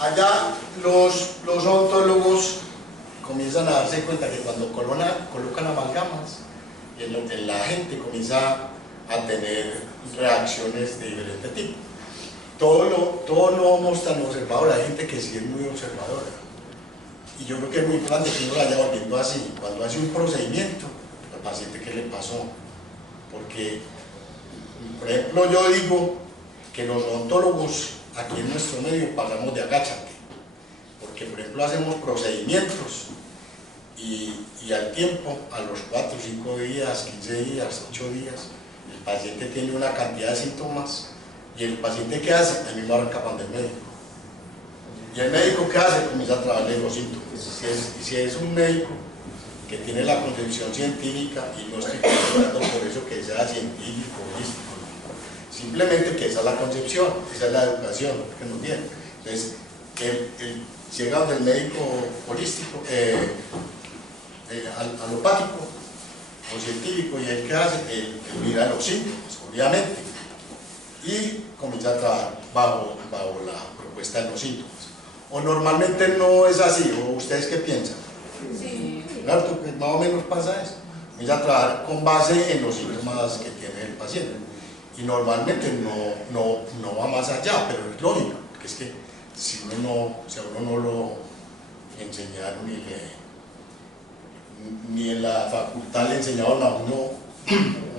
Allá los odontólogos comienzan a darse cuenta que cuando colocan amalgamas, la gente comienza a tener reacciones de diferente tipo. Todo no somos tan observadores, hay gente que sí es muy observadora. Y yo creo que es muy importante que uno vaya volviendo así. Cuando hace un procedimiento, al paciente, ¿qué le pasó? Porque, por ejemplo, yo digo que los odontólogos aquí en nuestro medio pasamos de agáchate. Porque, por ejemplo, hacemos procedimientos y al tiempo, a los 4, 5 días, 15 días, 8 días, el paciente tiene una cantidad de síntomas y el paciente ¿qué hace? Ahí mismo arranca para el médico. ¿Y el médico qué hace? Comienza a trabajarle los síntomas. Si es un médico que tiene la concepción científica, y no estoy hablando por eso que sea científico, holístico, simplemente que esa es la concepción, esa es la educación que nos tiene. Entonces, llega donde el médico holístico, alopático o científico, y él ¿qué hace? Él mira los síntomas, obviamente, y comienza a trabajar bajo la propuesta de los síntomas. O normalmente no es así, o ustedes ¿qué piensan? Sí. Claro, pues más o menos pasa eso. Comienza a trabajar con base en los síntomas que tiene el paciente. Y normalmente no va más allá, pero es lógico, porque es que si a uno no lo enseñaron ni en la facultad le enseñaron a uno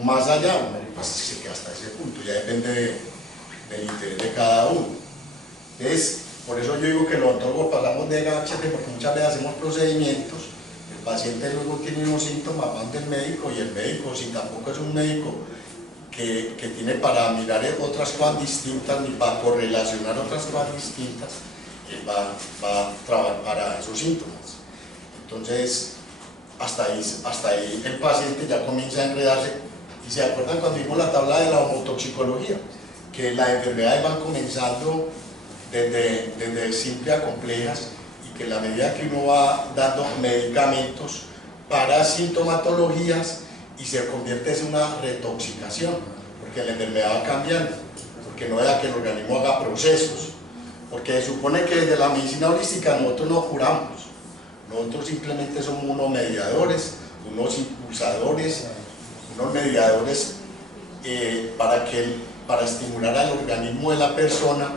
más allá, uno pues se queda hasta ese punto, ya depende del interés de cada uno. Entonces, por eso yo digo que los odontólogos pasamos de agáchate, porque muchas veces hacemos procedimientos, el paciente luego tiene unos síntomas, van del médico, y el médico, si tampoco es un médico que tiene para mirar otras cosas distintas, ni para correlacionar otras cosas distintas, él va a trabajar para esos síntomas. Entonces, hasta ahí el paciente ya comienza a enredarse. Y se acuerdan cuando vimos la tabla de la homotoxicología, que las enfermedades van comenzando desde simples a complejas, y que en la medida que uno va dando medicamentos para sintomatologías, y se convierte en una retoxicación, porque la enfermedad va cambiando, porque no deja que el organismo haga procesos, porque se supone que desde la medicina holística nosotros no curamos, nosotros simplemente somos unos mediadores, unos impulsadores, unos mediadores para estimular al organismo de la persona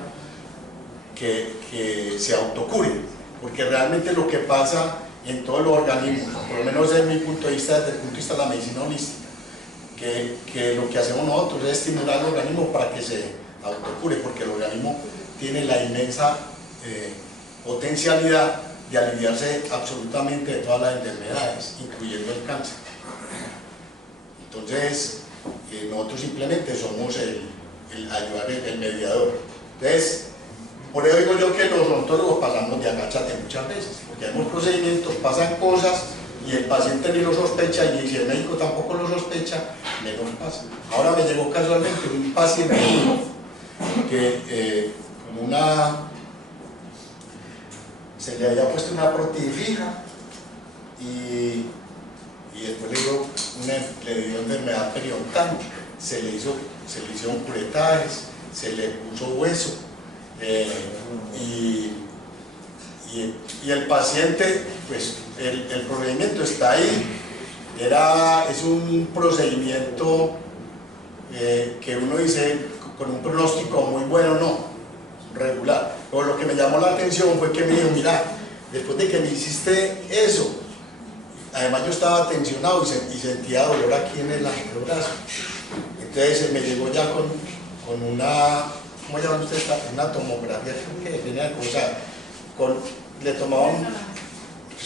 que se autocure, porque realmente lo que pasa en todos los organismos, por lo menos desde mi punto de vista, desde el punto de vista de la medicina holística, que lo que hacemos nosotros es estimular al organismo para que se autocure, porque el organismo tiene la inmensa potencialidad de aliviarse absolutamente de todas las enfermedades, incluyendo el cáncer. Entonces, nosotros simplemente somos el mediador. Entonces, por eso digo yo que los odontólogos pasamos de agáchate muchas veces, porque hacemos procedimientos, pasan cosas y el paciente ni lo sospecha, y si el médico tampoco lo sospecha, menos pasa. Ahora me llegó casualmente un paciente que se le había puesto una prótesis fija y después le dio enfermedad periodontal, se le hicieron curetajes, se le puso hueso, y el paciente, pues el procedimiento está ahí, es un procedimiento que uno dice con un pronóstico muy bueno, no, regular. Pero lo que me llamó la atención fue que me dijo, mira, después de que me hiciste eso, además yo estaba tensionado y sentía dolor aquí en el brazo. Entonces me llegó ya con una, ¿cómo llaman ustedes? Una tomografía, creo que tenía cosa, le tomaban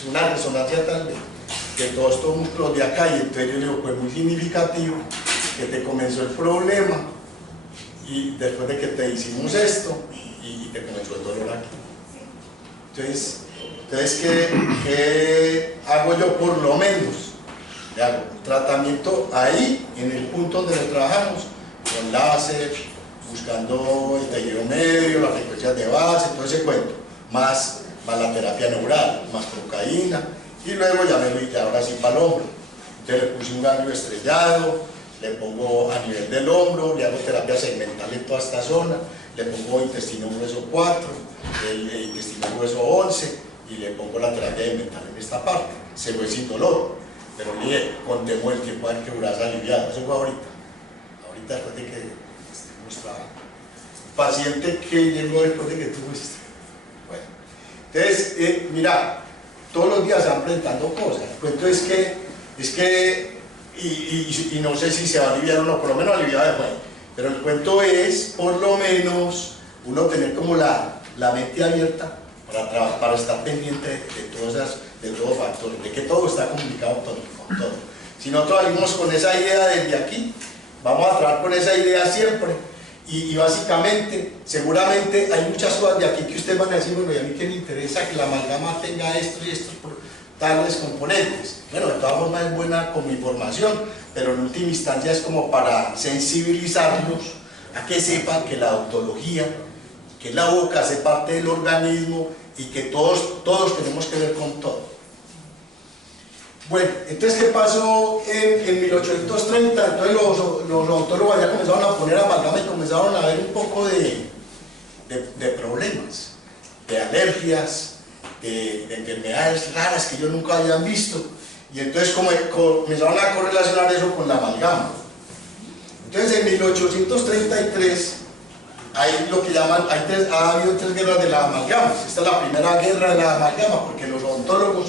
una resonancia tal vez de todos estos músculos de acá, y entonces yo le digo, pues muy significativo que te comenzó el problema, y después de que te hicimos esto, y te comenzó el dolor aquí. Entonces ¿qué hago yo? Por lo menos le hago tratamiento ahí, en el punto donde lo trabajamos, con láser, buscando el tejido medio, las frecuencias de base, todo ese cuento, más la terapia neural, más cocaína, y luego ya me voy ahora sí para el hombro. Entonces le puse un ganglio estrellado, le pongo a nivel del hombro, le hago terapia segmental en toda esta zona, le pongo intestino grueso 4, el intestino hueso 11 y le pongo la terapia de mental en esta parte. Se fue sin dolor, pero le dije, contemos el tiempo en que duras aliviado. Eso fue ahorita después de que nuestra paciente que llegó después de que tú fuiste. Bueno, entonces, mira, todos los días se van presentando cosas. El cuento es que y no sé si se va a aliviar o no, por lo menos aliviado de Juan. Pero el cuento es, por lo menos, uno tener como la mente abierta para estar pendiente de todos factores, de que todo está comunicado con todo. Si nosotros salimos con esa idea desde aquí, vamos a trabajar con esa idea siempre. Y básicamente, seguramente hay muchas cosas de aquí que ustedes van a decir, bueno, y a mí que me interesa que la amalgama tenga esto y estos tales componentes. Bueno, de todas formas es buena como información, pero en última instancia es como para sensibilizarlos a que sepan que la odontología, que la boca hace parte del organismo y que todos tenemos que ver con todo. Bueno, entonces, ¿qué pasó en 1830? Entonces los odontólogos ya comenzaron a poner amalgama y comenzaron a ver un poco de problemas, de alergias, de enfermedades raras que ellos nunca habían visto, y entonces comenzaron a correlacionar eso con la amalgama. Entonces en 1833 hay lo que llaman, ha habido 3 guerras de las amalgamas. Esta es la primera guerra de las amalgamas porque los odontólogos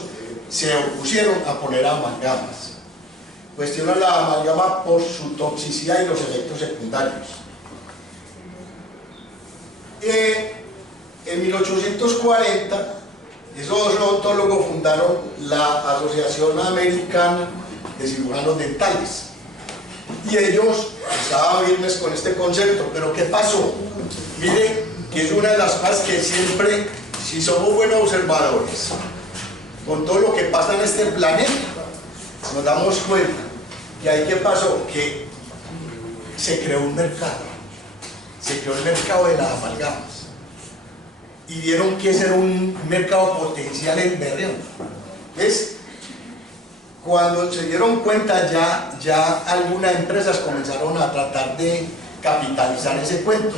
se opusieron a poner amalgamas. Cuestionan la amalgama por su toxicidad y los efectos secundarios. En 1840 esos odontólogos fundaron la Asociación Americana de Cirujanos Dentales y ellos estaban firmes con este concepto. Pero ¿qué pasó? Miren que es una de las cosas que siempre, si somos buenos observadores con todo lo que pasa en este planeta, nos damos cuenta que ahí ¿qué pasó? Que se creó un mercado, se creó el mercado de las amalgamas. Y vieron que ese era un mercado potencial en Berreo. ¿Ves? Cuando se dieron cuenta ya algunas empresas comenzaron a tratar de capitalizar ese cuento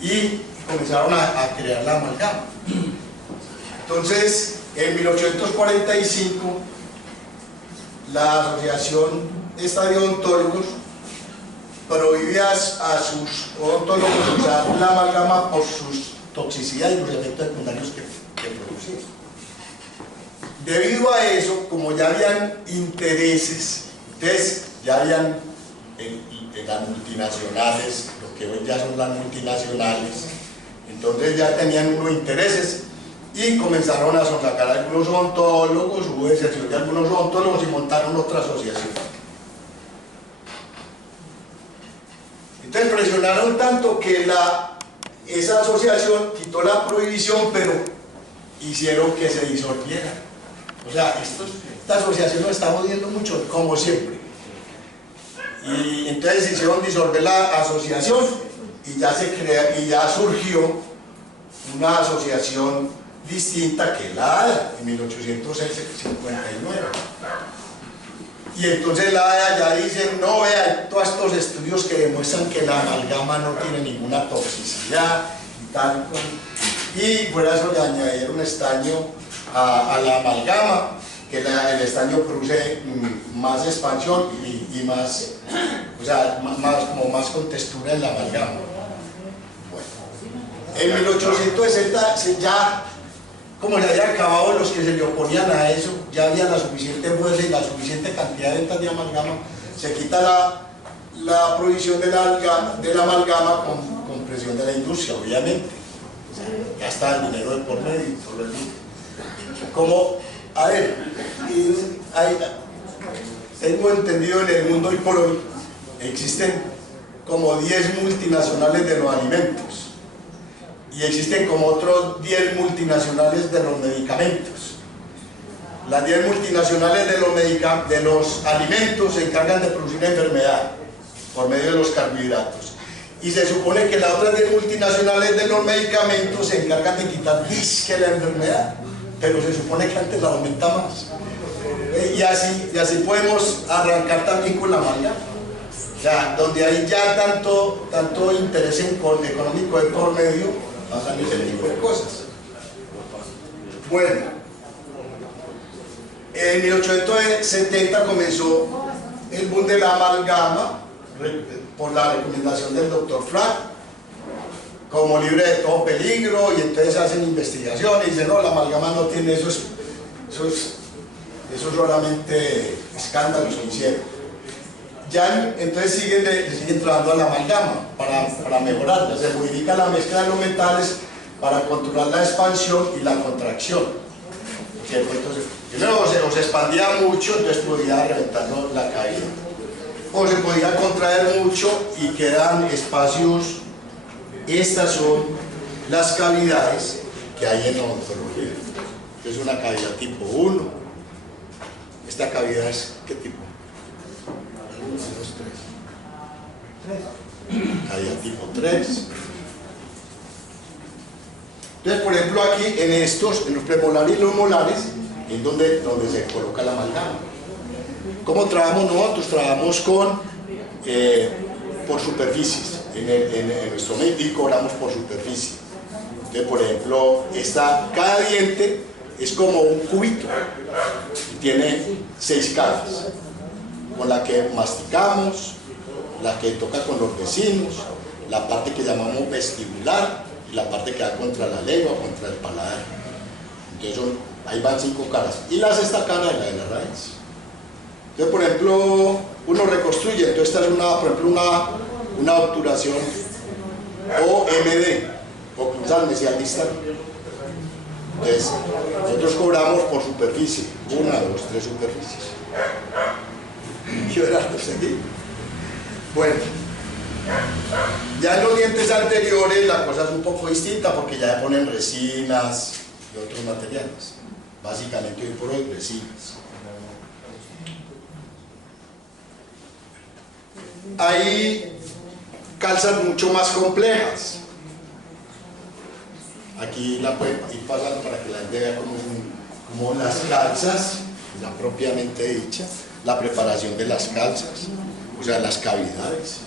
y comenzaron a crear la amalgama. Entonces, en 1845, la Asociación esta de Odontólogos prohíbe a sus odontólogos usar la amalgama por sus toxicidad y los efectos secundarios que producía. Debido a eso, como ya habían intereses, entonces ya habían las multinacionales, lo que hoy ya son las multinacionales, entonces ya tenían unos intereses y comenzaron a sonsacar a algunos odontólogos, hubo deserción de algunos odontólogos y montaron otra asociación. Entonces presionaron tanto que esa asociación quitó la prohibición, pero hicieron que se disolviera. O sea, esta asociación nos está jodiendo mucho, como siempre. Y entonces hicieron disolver la asociación y ya surgió una asociación distinta que la ADA en 1859. Y entonces la ADA ya dice, no, vea, todos estos estudios que demuestran que la amalgama no tiene ninguna toxicidad y tal. Y fuera de eso le añadieron estaño a la amalgama, que el estaño produce más expansión y más, o sea, como más con textura en la amalgama. Bueno, en 1860 ya, como ya habían acabado los que se le oponían a eso, ya había la suficiente fuerza y la suficiente cantidad de ventas de amalgama, se quita la prohibición de la amalgama con presión de la industria, obviamente. O sea, ya está el dinero de por medio y todo el mundo. Como, a ver, tengo entendido en el mundo hoy por hoy, existen como 10 multinacionales de los alimentos. Y existen como otros 10 multinacionales de los medicamentos. Las 10 multinacionales de los alimentos se encargan de producir enfermedad por medio de los carbohidratos. Y se supone que las otras 10 multinacionales de los medicamentos se encargan de quitar disque la enfermedad, pero se supone que antes la aumenta más. Y así podemos arrancar también con la amalgama. O sea, donde hay ya tanto interés económico de por medio, pasan ese tipo de cosas. Bueno, en 1870 comenzó el boom de la amalgama por la recomendación del doctor Frank, como libre de todo peligro, y entonces hacen investigaciones y dicen, no, la amalgama no tiene esos solamente escándalos que hicieron. Ya entonces siguen trabajando a la amalgama para mejorarla, se modifica la mezcla de los metales para controlar la expansión y la contracción. Entonces, primero o se expandía mucho, entonces podía reventar la caída, o se podía contraer mucho y quedan espacios. Estas son las cavidades que hay en la odontología. Es una cavidad tipo 1. Esta cavidad es ¿qué tipo? 1, 2, 3. Cavidad tipo 3. Entonces, por ejemplo, aquí en los premolares y los molares, es donde se coloca la amalgama. ¿Cómo trabajamos nosotros? Trabajamos por superficies. En nuestro médico cobramos por superficie. Entonces, por ejemplo, cada diente es como un cubito y tiene 6 caras, con la que masticamos, la que toca con los vecinos, la parte que llamamos vestibular y la parte que da contra la lengua, contra el paladar. Entonces ahí van 5 caras, y la 6ª cara es la de la raíz. Entonces, por ejemplo, uno reconstruye. Entonces, esta es por ejemplo una obturación OMD, oclusal mesial distal. Entonces, nosotros cobramos por superficie, 1, 2, 3 superficies. ¿Qué verás aquí? Bueno, ya en los dientes anteriores la cosa es un poco distinta, porque ya se ponen resinas y otros materiales. Básicamente hoy por hoy resinas. Hay calzas mucho más complejas. Aquí la pueden ir pasando para que la gente vea como las calzas, ya propiamente dicha, la preparación de las calzas, o sea, las cavidades.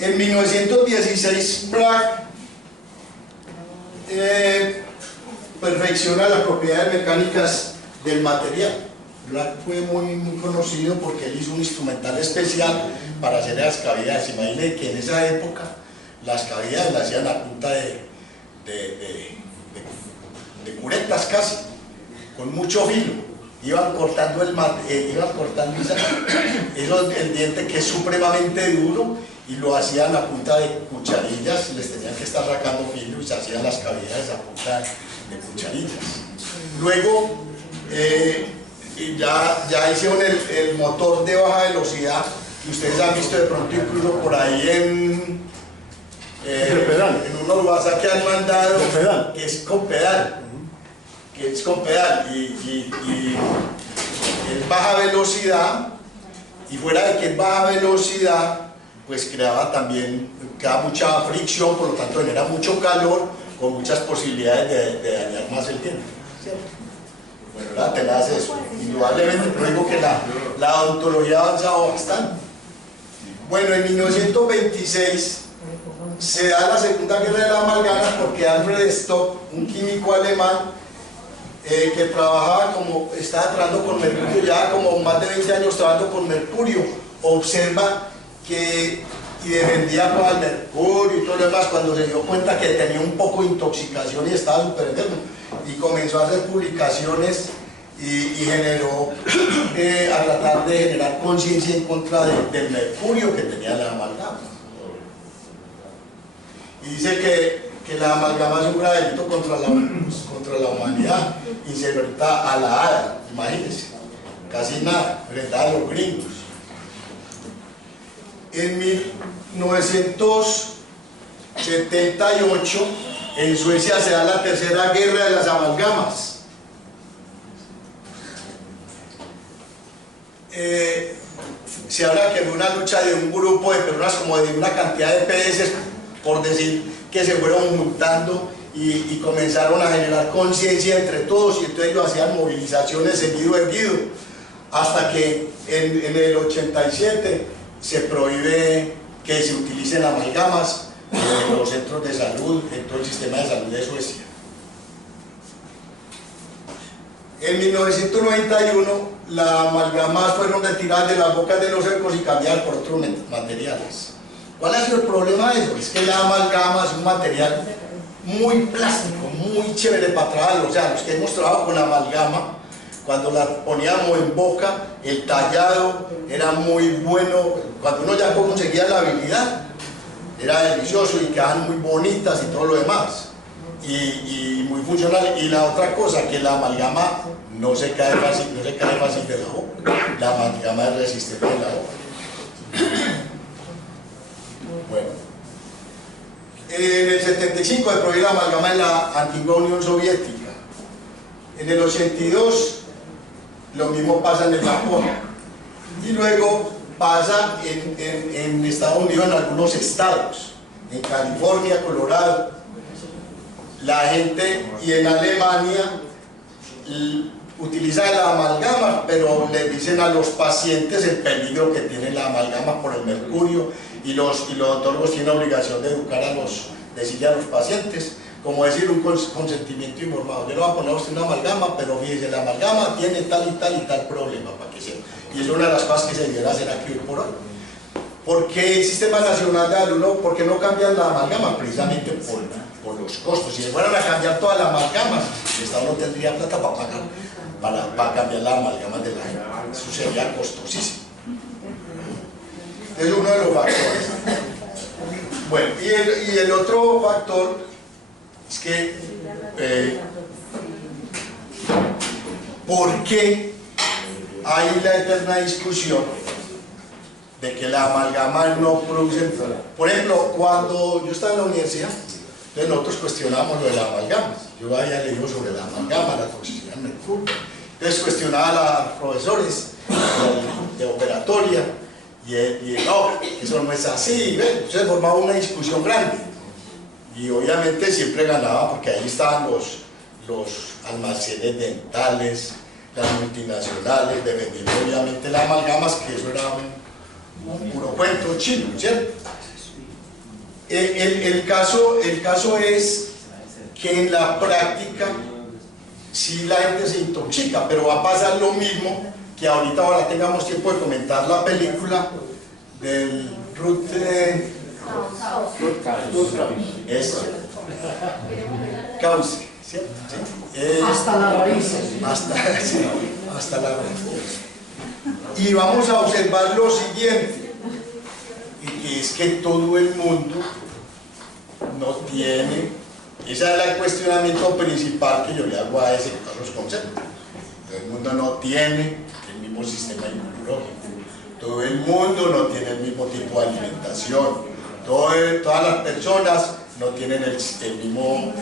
En 1916, Pratt perfecciona las propiedades mecánicas del material. Black fue muy conocido porque él hizo un instrumental especial para hacer las cavidades. Imagínense que en esa época las cavidades las hacían a punta de curetas casi, con mucho filo. Iban cortando el diente, que es supremamente duro, y lo hacían a punta de cucharillas. Les tenían que estar sacando filo y se hacían las cavidades a punta de cucharillas. Luego ya hicieron el motor de baja velocidad, que ustedes han visto de pronto incluso por ahí en unos WhatsApp que han mandado, que es con pedal, y es baja velocidad, y fuera de que es baja velocidad, pues creaba mucha fricción, por lo tanto genera mucho calor, con muchas posibilidades de dañar más el diente, ¿cierto? Bueno, la tenaz es eso, indudablemente, pero digo que la odontología ha avanzado bastante. Bueno, en 1926 se da la Segunda Guerra de la Amalgama, porque Alfred Stock, un químico alemán que estaba trabajando con mercurio, ya como más de 20 años trabajando con mercurio, observa y defendía con el mercurio y todo lo demás, cuando se dio cuenta que tenía un poco de intoxicación y estaba súper enfermo, y comenzó a hacer publicaciones y generó a tratar de generar conciencia en contra del mercurio que tenía la amalgama. Y dice que la amalgama es un grave delito contra la humanidad, y se enfrenta a la ADA, imagínense, casi nada, enfrenta a los gringos. En 1978 en Suecia se da la tercera guerra de las amalgamas. Se habla que fue una lucha de un grupo de personas, como de una cantidad de PS, por decir, que se fueron juntando y comenzaron a generar conciencia entre todos, y entonces ellos hacían movilizaciones seguido, hasta que en el 87 se prohíbe que se utilicen amalgamas en los centros de salud, en todo el sistema de salud de Suecia. En 1991 las amalgamas fueron retiradas de las bocas de los cercos y cambiadas por otros materiales. ¿Cuál ha sido el problema de eso? Es que la amalgama es un material muy plástico, muy chévere para trabajar. O sea, los que hemos trabajado con la amalgama, cuando la poníamos en boca, el tallado era muy bueno. Cuando uno ya conseguía la habilidad, era delicioso y quedaban muy bonitas y todo lo demás. Y muy funcional. Y la otra cosa, que la amalgama no se cae fácil, de la boca. La amalgama es resistente de la boca. Bueno, en el 75 se prohibió la amalgama en la antigua Unión Soviética. En el 82 lo mismo pasa en el Japón. Y luego pasa en Estados Unidos, en algunos estados, en California, Colorado. La gente, y en Alemania utilizan la amalgama, pero le dicen a los pacientes el peligro que tiene la amalgama por el mercurio, y los odontólogos tienen obligación de educar decirle a los pacientes, como decir un consentimiento informado. Yo le voy a poner a usted una amalgama, pero fíjese, la amalgama tiene tal y tal y tal problema, para que sepa. Y es una de las cosas que se debiera hacer aquí hoy por hoy. ¿Por qué el Sistema Nacional de Salud, por qué no cambian la amalgama? Precisamente por los costos. Si se fueran a cambiar todas las amalgamas, el Estado no tendría plata para pagar, para cambiar las amalgamas de la gente. Eso sería costosísimo. Es uno de los factores. Bueno, y el otro factor es que ¿por qué hay la eterna discusión de que la amalgama no produce? Por ejemplo, cuando yo estaba en la universidad, entonces nosotros cuestionábamos lo de la amalgama. Yo había leído sobre la amalgama, la toxicidad del mercurio. Entonces cuestionaba a los profesores de operatoria y no, eso no es así. Entonces formaba una discusión grande. Y obviamente siempre ganaba porque ahí estaban los almacenes dentales, las multinacionales, defendiendo obviamente las amalgamas, que eso era un puro cuento chino, ¿cierto? El caso es que en la práctica sí la gente se intoxica, pero va a pasar lo mismo que ahora tengamos tiempo de comentar la película del Ruth Cause, ¿cierto? ¿Sí? Hasta la raíz. Hasta la raíz. Y vamos a observar lo siguiente, y que es que todo el mundo no tiene, ese es el cuestionamiento principal que yo le hago a los conceptos. Todo el mundo no tiene el mismo sistema inmunológico, todo el mundo no tiene el mismo tipo de alimentación, todas las personas no tienen el mismo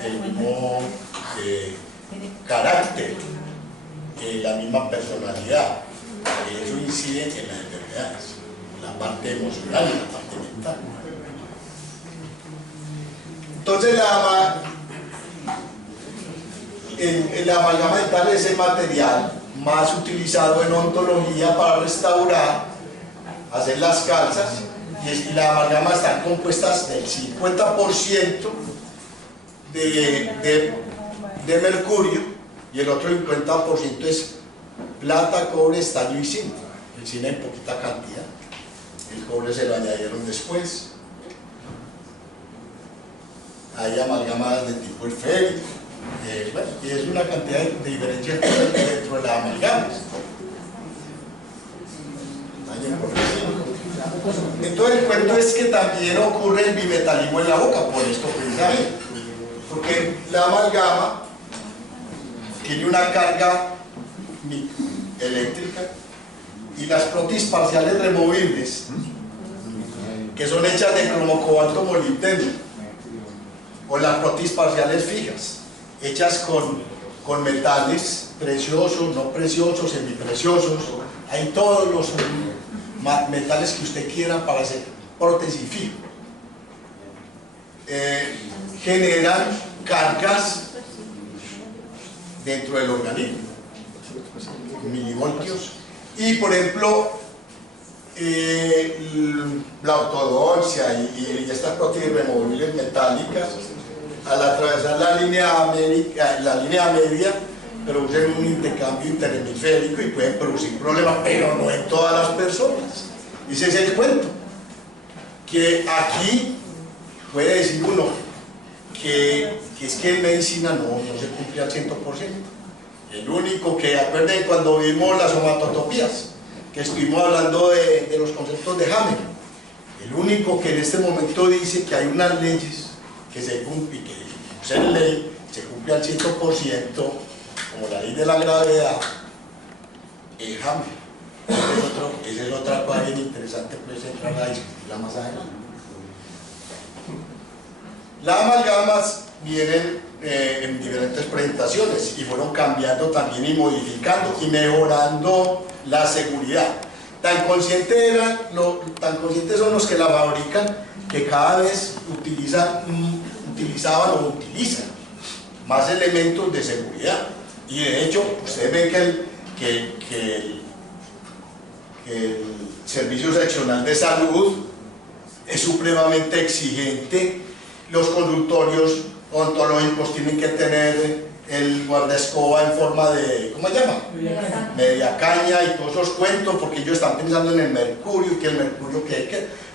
carácter, la misma personalidad. Eso incide en las enfermedades, la parte emocional y la parte mental. Entonces la amalgama dental es el material más utilizado en odontología para restaurar, hacer las calzas, y las amalgamas están compuestas del 50% de mercurio, y el otro 50% es plata, cobre, estaño y zinc. El zinc en poquita cantidad, el cobre se lo añadieron después. Hay amalgamas de tipo esférico, bueno, y es una cantidad de diferencias dentro de las amalgamas. Entonces el cuento es que también ocurre el bimetalismo en la boca, por esto precisamente, porque la amalgama tiene una carga eléctrica, y las prótesis parciales removibles, que son hechas de cromocobalto molibdeno, o las prótesis parciales fijas, hechas con metales preciosos, no preciosos, semipreciosos, hay todos los metales que usted quiera para hacer prótesis fija. Generan cargas dentro del organismo, milivoltios, y por ejemplo la ortodoncia y estas prótesis removibles metálicas, al atravesar la línea media, producen un intercambio interhemisférico y pueden producir problemas, pero no en todas las personas. Ese es el cuento. Que aquí puede decir uno que es que en medicina no se cumple al 100%. El único que, acuerden cuando vimos las somatotopías, que estuvimos hablando de los conceptos de Hammer, el único que en este momento dice que hay unas leyes que se cumplen, que ser ley se cumple al 100%, como la ley de la gravedad, es Hammer. Esa es otra cosa bien interesante, puedes entrar a discutirla más adelante. Las amalgamas vienen en diferentes presentaciones y fueron cambiando también y modificando y mejorando la seguridad. Tan conscientes son los que la fabrican que cada vez utilizaban o utilizan más elementos de seguridad. Y de hecho, ustedes ven que el Servicio Seccional de Salud es supremamente exigente. Los consultorios odontológicos tienen que tener el guardaescoba en forma de, ¿cómo se llama? Media caña y todos esos cuentos, porque ellos están pensando en el mercurio y que el mercurio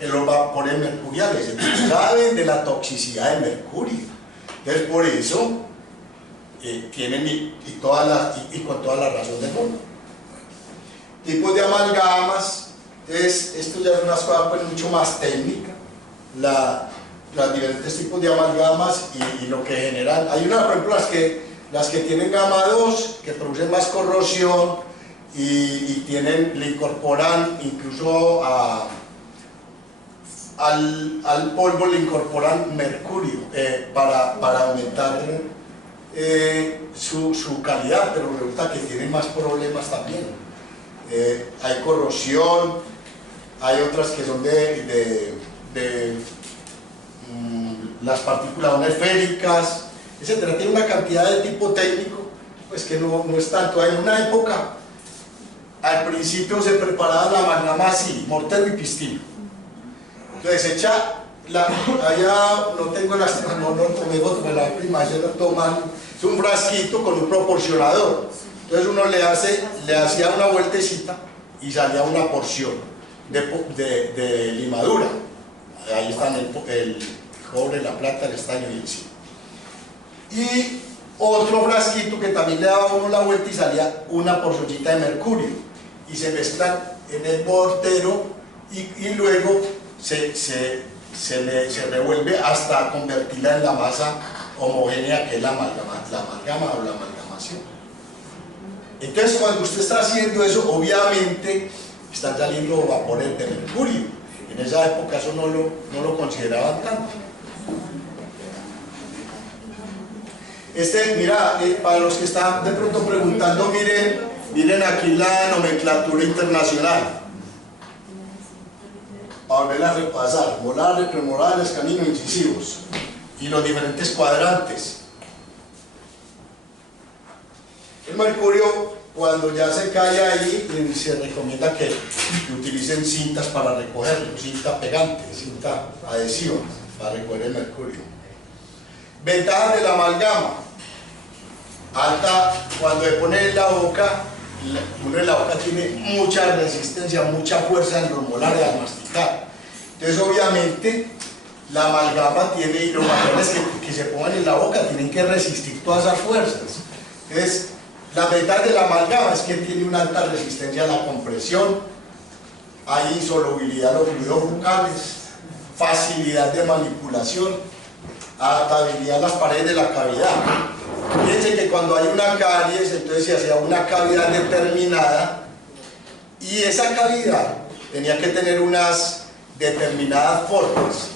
los vapores mercuriales, entonces saben de la toxicidad del mercurio. Entonces por eso tienen con toda la razón del mundo. Tipos de amalgamas, esto ya es una cosa pues, mucho más técnica, los diferentes tipos de amalgamas y lo que generan. Hay una, por ejemplo, las que tienen gamma 2, que producen más corrosión y le incorporan incluso al polvo le incorporan mercurio para aumentar su calidad, pero resulta que tienen más problemas también. Hay corrosión, hay otras que son las partículas esféricas, etcétera. Tiene una cantidad de tipo técnico, pues que no es tanto. En una época, al principio se preparaba la amalgama así, mortero y pistilo. Entonces allá no tengo no tomé foto, pero la prima se lo toman, es un frasquito con un proporcionador. Entonces uno le hacía una vueltecita y salía una porción de limadura. Ahí están el cobre, la plata, el estaño y el zinc. Y otro frasquito que también le daba uno la vuelta y salía una porcioncita de mercurio. Y se mezclan en el mortero y luego se revuelve hasta convertirla en la masa homogénea que es la amalgama o la amalgamación. Entonces cuando usted está haciendo eso, obviamente están saliendo vapores de mercurio. En esa época eso no lo consideraban tanto. Mira, para los que están de pronto preguntando, miren aquí la nomenclatura internacional. Para volver a repasar, molares, premolares, caninos, incisivos y los diferentes cuadrantes. El mercurio, cuando ya se cae ahí, se recomienda que utilicen cintas para recogerlo, cinta pegante, cinta adhesiva para recoger el mercurio. Ventajas de la amalgama: alta, cuando se pone en la boca, uno en la boca tiene mucha resistencia, mucha fuerza en los molares al masticar. Entonces obviamente la amalgama tiene, y los materiales que se pongan en la boca tienen que resistir todas esas fuerzas. Entonces la ventaja de la amalgama es que tiene una alta resistencia a la compresión, hay insolubilidad en los fluidos bucales, facilidad de manipulación, adaptabilidad a las paredes de la cavidad. Fíjense que cuando hay una caries, entonces se hacía una cavidad determinada y esa cavidad tenía que tener unas determinadas formas,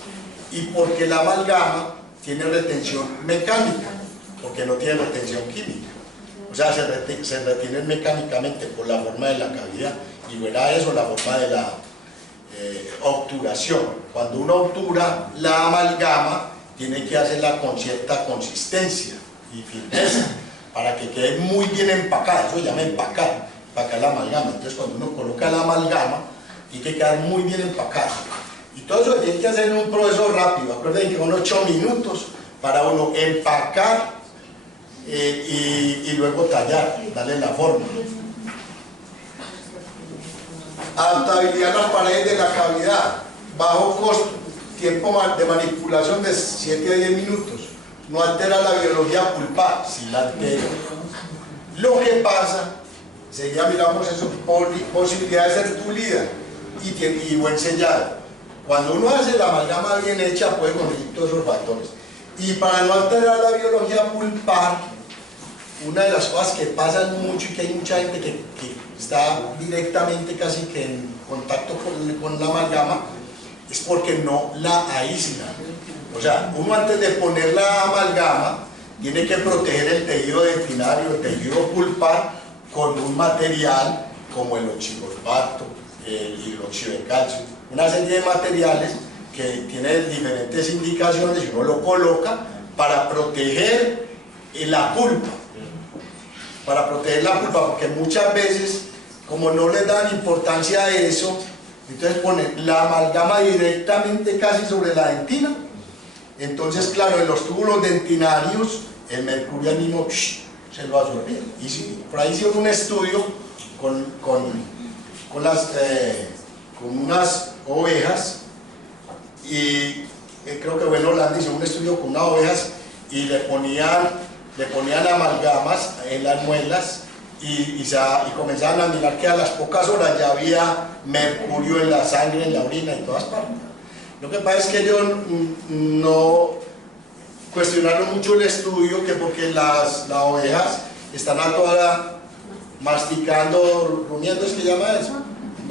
y porque la amalgama tiene retención mecánica, porque no tiene retención química. O sea, se retienen mecánicamente por la forma de la cavidad, y fuera eso la forma de la obturación. Cuando uno obtura la amalgama, tiene que hacerla con cierta consistencia y firmeza para que quede muy bien empacada. Eso se llama empacar la amalgama. Entonces cuando uno coloca la amalgama, y que quedar muy bien empacado. Y todo eso tiene que hacer en un proceso rápido. Acuérdense que son 8 minutos para uno empacar y luego tallar, darle la forma. Adaptabilidad a las paredes de la cavidad, bajo costo, tiempo de manipulación de 7 a 10 minutos. No altera la biología pulpar, si la altera. Lo que pasa, seguida miramos eso, posibilidad de ser pulida y buen sellado. Cuando uno hace la amalgama bien hecha puede conseguir todos esos factores. Y para no alterar la biología pulpar, una de las cosas que pasan mucho y que hay mucha gente que está directamente casi que en contacto con la amalgama, es porque no la aíslan. O sea, uno antes de poner la amalgama tiene que proteger el tejido dentinario, el tejido pulpar, con un material como el oxifosfato, el hidróxido de calcio, una serie de materiales que tienen diferentes indicaciones y uno lo coloca para proteger la pulpa. Para proteger la pulpa, porque muchas veces, como no les dan importancia a eso, entonces ponen la amalgama directamente casi sobre la dentina. Entonces, claro, en los túbulos dentinarios, el mercurio mismo se lo absorbía. Y sí, por ahí hicieron un estudio con unas ovejas, y creo que en Holanda hizo un estudio con unas ovejas y le ponían amalgamas en las muelas y comenzaban a mirar que a las pocas horas ya había mercurio en la sangre, en la orina, en todas partes. Lo que pasa es que ellos no cuestionaron mucho el estudio, que porque las ovejas están a toda masticando, rumiando, ¿es que llama eso?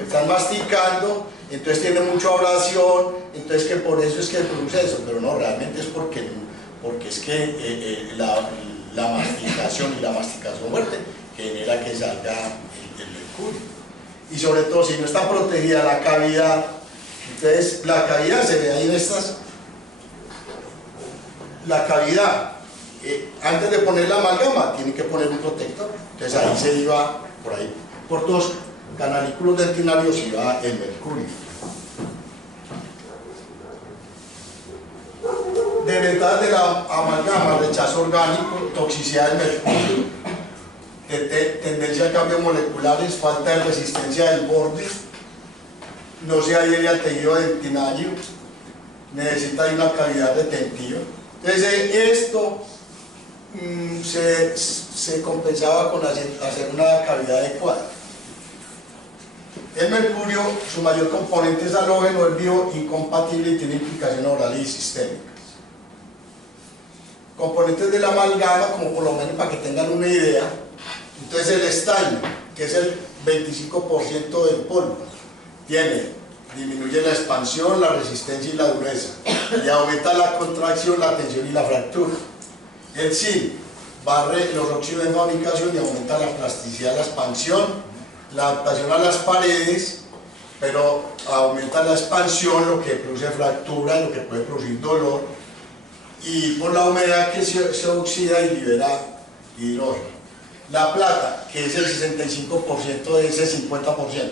Están masticando, entonces tienen mucha oración, entonces que por eso es que produce eso, pero no, realmente es porque es que la masticación y la masticación fuerte genera que salga el mercurio. Y sobre todo si no está protegida la cavidad, entonces la cavidad se ve ahí en estas, la cavidad, antes de poner la amalgama tiene que poner un protector, entonces ahí se iba, por ahí, por todos canalículos dentinarios iba el mercurio. Desventajas de la amalgama: rechazo orgánico, toxicidad del mercurio, tendencia a cambios moleculares, falta de resistencia del borde, no se adhiere al tejido dentinario, necesita una cavidad retentiva. Entonces esto se compensaba con hacer una cavidad adecuada. El mercurio, su mayor componente es halógeno, es bioincompatible y tiene implicaciones orales y sistémicas. Componentes de la amalgama, como por lo menos para que tengan una idea, entonces el estaño, que es el 25% del polvo, disminuye la expansión, la resistencia y la dureza, y aumenta la contracción, la tensión y la fractura. El zinc barre los óxidos de fabricación y aumenta la plasticidad, la expansión, la adaptación a las paredes, pero aumenta la expansión, lo que produce fractura, lo que puede producir dolor, y por la humedad que se oxida y libera hidrógeno. La plata, que es el 65% de ese 50%,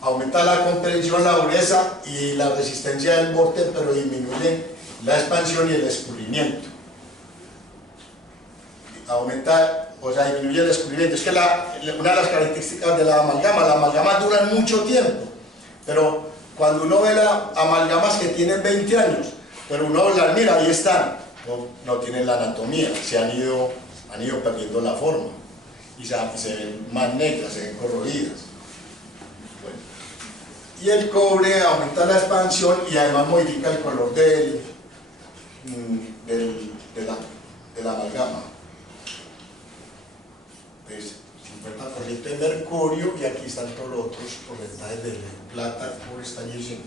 aumenta la comprensión, la dureza y la resistencia del borde, pero disminuye la expansión y el escurrimiento. Disminuye el descubrimiento. Es que una de las características de la amalgama dura mucho tiempo, pero cuando uno ve las amalgamas que tienen 20 años, pero uno las mira, ahí están, no tienen la anatomía, han ido perdiendo la forma, y se ven más negras, se ven corroídas. Bueno. Y el cobre aumenta la expansión y además modifica el color de la amalgama. 50% de mercurio, y aquí están todos los otros porcentajes de plata, cobre, estaño y zinc.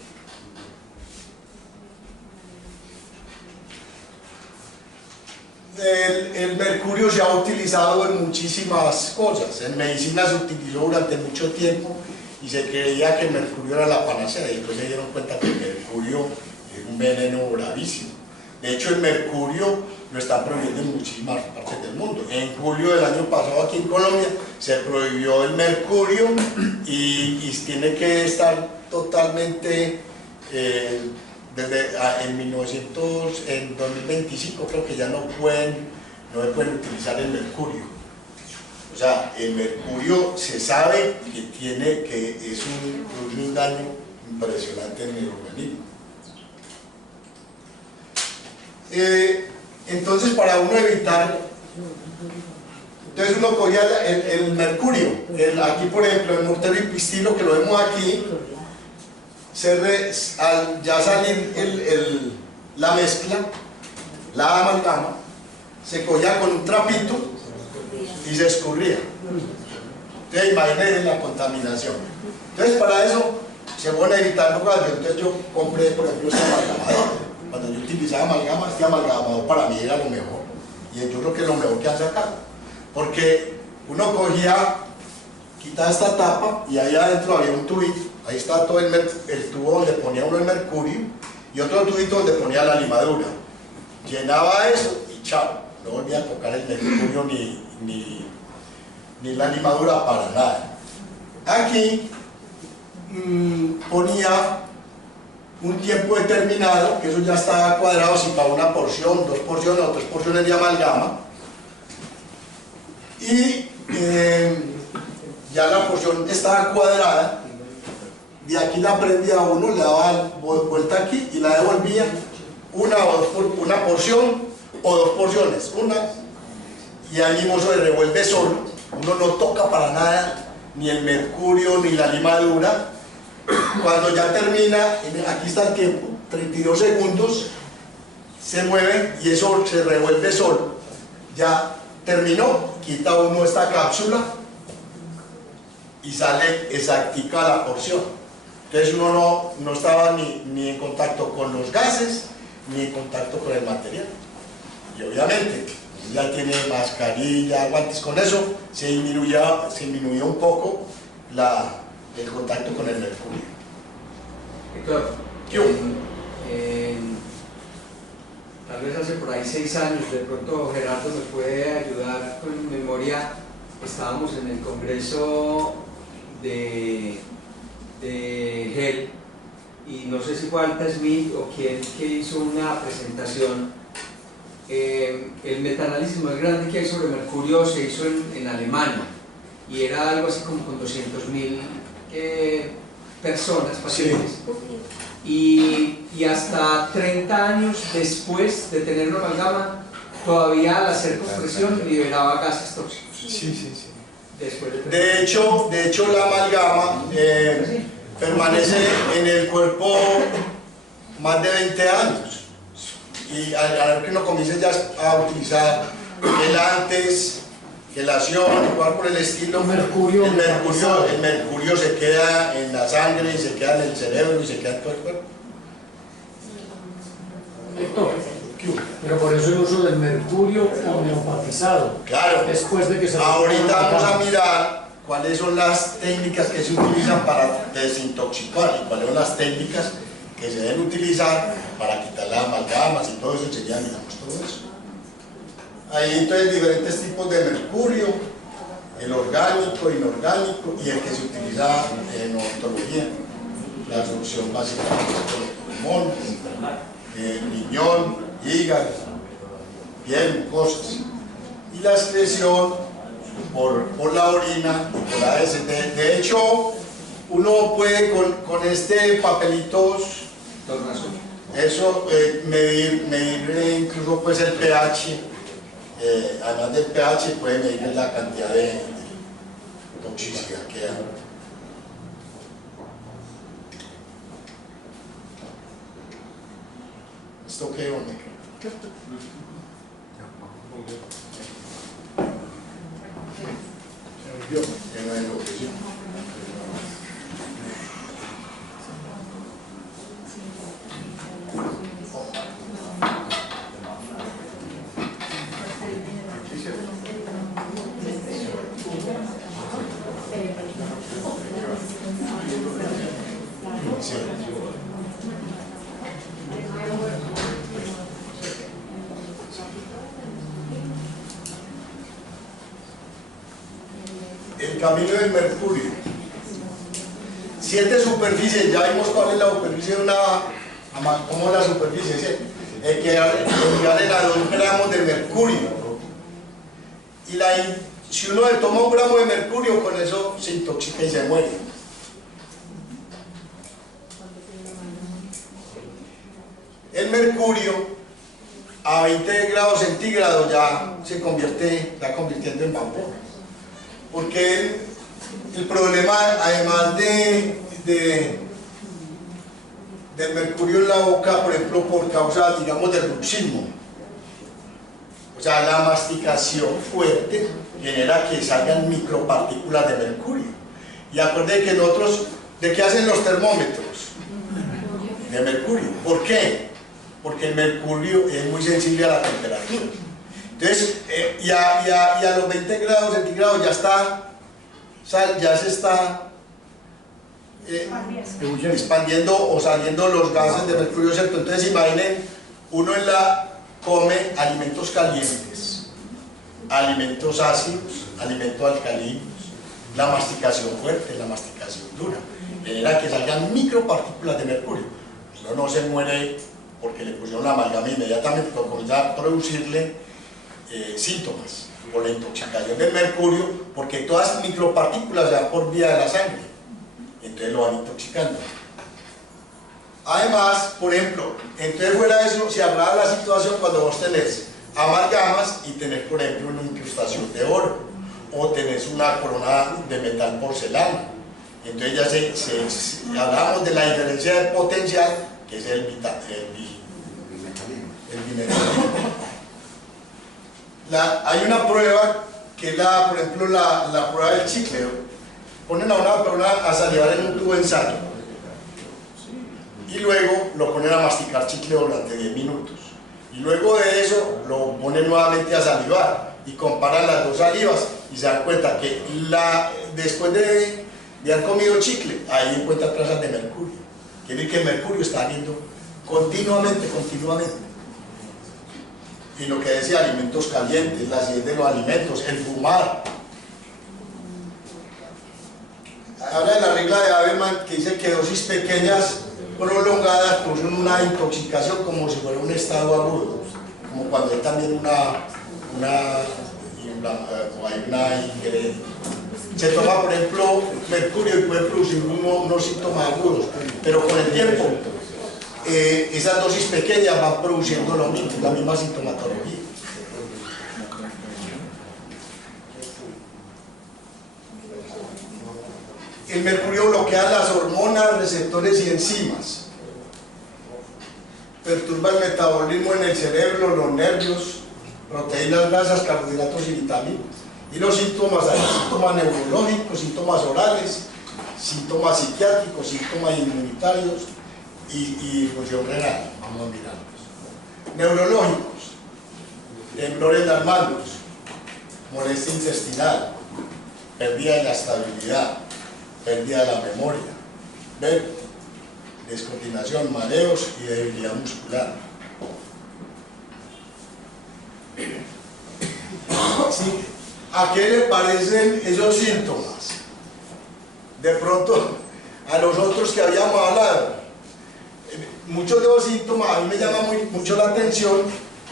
El mercurio se ha utilizado en muchísimas cosas. En medicina se utilizó durante mucho tiempo y se creía que el mercurio era la panacea, y después se dieron cuenta que el mercurio es un veneno bravísimo. De hecho, el mercurio lo están prohibiendo en muchísimas partes del mundo. En julio del año pasado, aquí en Colombia, se prohibió el mercurio y tiene que estar totalmente, en 2025 creo que ya no se pueden utilizar el mercurio. O sea, el mercurio se sabe que produce un daño impresionante en el organismo. Entonces, para uno evitar, entonces uno cogía el mercurio, aquí por ejemplo el mortero y pistilo que lo vemos aquí, al ya salir la mezcla, la amalgama, se cogía con un trapito y se escurría. Entonces imagínense la contaminación. Entonces para eso se van a evitar lugares. Entonces yo compré por ejemplo este amalgamador. Cuando yo utilizaba amalgama, este amalgamador para mí era lo mejor, y yo creo que es lo mejor que han sacado, porque uno cogía, quitaba esta tapa y ahí adentro había un tubito, ahí estaba todo el tubo donde ponía uno el mercurio y otro tubito donde ponía la limadura, llenaba eso y chao, no volvía a tocar el mercurio ni la limadura para nada. Aquí ponía un tiempo determinado, que eso ya estaba cuadrado, si para una porción, 2 porciones o 3 porciones de amalgama, y ya la porción estaba cuadrada, de aquí la prendía uno, le daba vuelta aquí y la devolvía, una porción o 2 porciones, y ahí mismo se revuelve solo, uno no toca para nada ni el mercurio ni la limadura. Cuando ya termina, aquí está el tiempo, 32 segundos, se mueve y eso se revuelve solo. Ya terminó, quita uno esta cápsula y sale exactica la porción. Entonces uno no estaba ni en contacto con los gases, ni en contacto con el material. Y obviamente, ya tiene mascarilla, guantes, con eso se disminuyó un poco el contacto con el mercurio. Héctor, tal vez hace por ahí 6 años, de pronto Gerardo me puede ayudar con memoria, estábamos en el congreso de GEL y no sé si fue Alta Smith o quien que hizo una presentación. El metaanálisis más grande que hay sobre mercurio se hizo en Alemania y era algo así como con 200.000 personas, pacientes, sí. Y hasta 30 años después de tener una amalgama todavía al hacer compresión liberaba gases tóxicos. Sí. Después de hecho la amalgama permanece en el cuerpo más de 20 años, y al ver que uno comienza ya a utilizar antes, gelación, igual por el estilo, el mercurio se queda en la sangre y se queda en el cerebro y se queda en todo el cuerpo. Héctor, pero por eso el uso del mercurio homeopatizado. Claro, después de que se ahorita vamos a mirar cuáles son las técnicas que se utilizan para desintoxicar y cuáles son las técnicas que se deben utilizar para quitar las amalgamas y todo eso, enseguida miramos todo eso. Hay entonces diferentes tipos de mercurio, el orgánico, inorgánico y el que se utiliza en odontología. La solución básica es pulmón, riñón, hígado, piel, mucosas. Y la excreción por la orina y por la heces. De hecho, uno puede con este papelitos, eso, medir incluso pues el pH. Además del pH puede medir la cantidad de toxicidad que hay. ¿Esto qué onda? Se volvió, ya no hay enloqueció. El camino del mercurio 7 superficies, ya vimos cuál es la superficie de una, ¿cómo es la superficie? ¿Sí? Que equivalen a 2 gramos de mercurio. Y si uno le toma 1 gramo de mercurio, con eso se intoxica y se muere. El mercurio a 20 grados centígrados ya se está convirtiendo en vapor. Porque el problema, además del mercurio en la boca, por ejemplo, por causa, digamos, del bruxismo, o sea, la masticación fuerte genera que salgan micropartículas de mercurio. Y acuérdense que nosotros, ¿de qué hacen los termómetros? De mercurio. ¿Por qué? Porque el mercurio es muy sensible a la temperatura. Entonces, y a los 20 grados centígrados ya se está expandiendo o saliendo los gases de mercurio, ¿cierto? Entonces imaginen, uno come alimentos calientes, alimentos ácidos, alimentos alcalinos, la masticación fuerte, la masticación dura, genera que salgan micropartículas de mercurio. Uno no se muere porque le pusieron la amalgama inmediatamente, pero comienza a producirle síntomas por la intoxicación del mercurio, porque todas las micropartículas se van por vía de la sangre, entonces lo van intoxicando. Además, por ejemplo, entonces fuera de eso, se agrava la situación cuando vos tenés amalgamas y tenés, por ejemplo, una incrustación de oro, o tenés una corona de metal porcelana. Entonces ya hablamos de la diferencia de potencial, que es el bimetallismo. Hay una prueba que es por ejemplo, la prueba del chicle. Ponen a una persona a salivar en un tubo de ensayo y luego lo ponen a masticar chicle durante 10 minutos y luego de eso lo ponen nuevamente a salivar y comparan las dos salivas y se dan cuenta que después de haber comido chicle, ahí encuentran trazas de mercurio. Quiere decir que el mercurio está saliendo continuamente. Y lo que decía, alimentos calientes, la acidez de los alimentos, el fumar. Habla de la regla de Haberman que dice que dosis pequeñas prolongadas producen una intoxicación como si fuera un estado agudo, como cuando hay también se toma, por ejemplo, mercurio y puede producir unos síntomas agudos, pero con el tiempo esas dosis pequeñas van produciendo lo mismo, la misma sintomatología. El mercurio bloquea las hormonas, receptores y enzimas, perturba el metabolismo en el cerebro, los nervios, proteínas, grasas, carbohidratos y vitaminas. Y los síntomas, hay síntomas neurológicos, síntomas orales, síntomas psiquiátricos, síntomas inmunitarios y función renal. Vamos a mirarlos. Neurológicos, temblores en las manos, molestia intestinal, pérdida de la estabilidad, pérdida de la memoria, descoordinación, mareos y debilidad muscular. ¿Sí? ¿A qué le parecen esos síntomas? De pronto, a nosotros que habíamos hablado, muchos de los síntomas a mí me llama mucho la atención,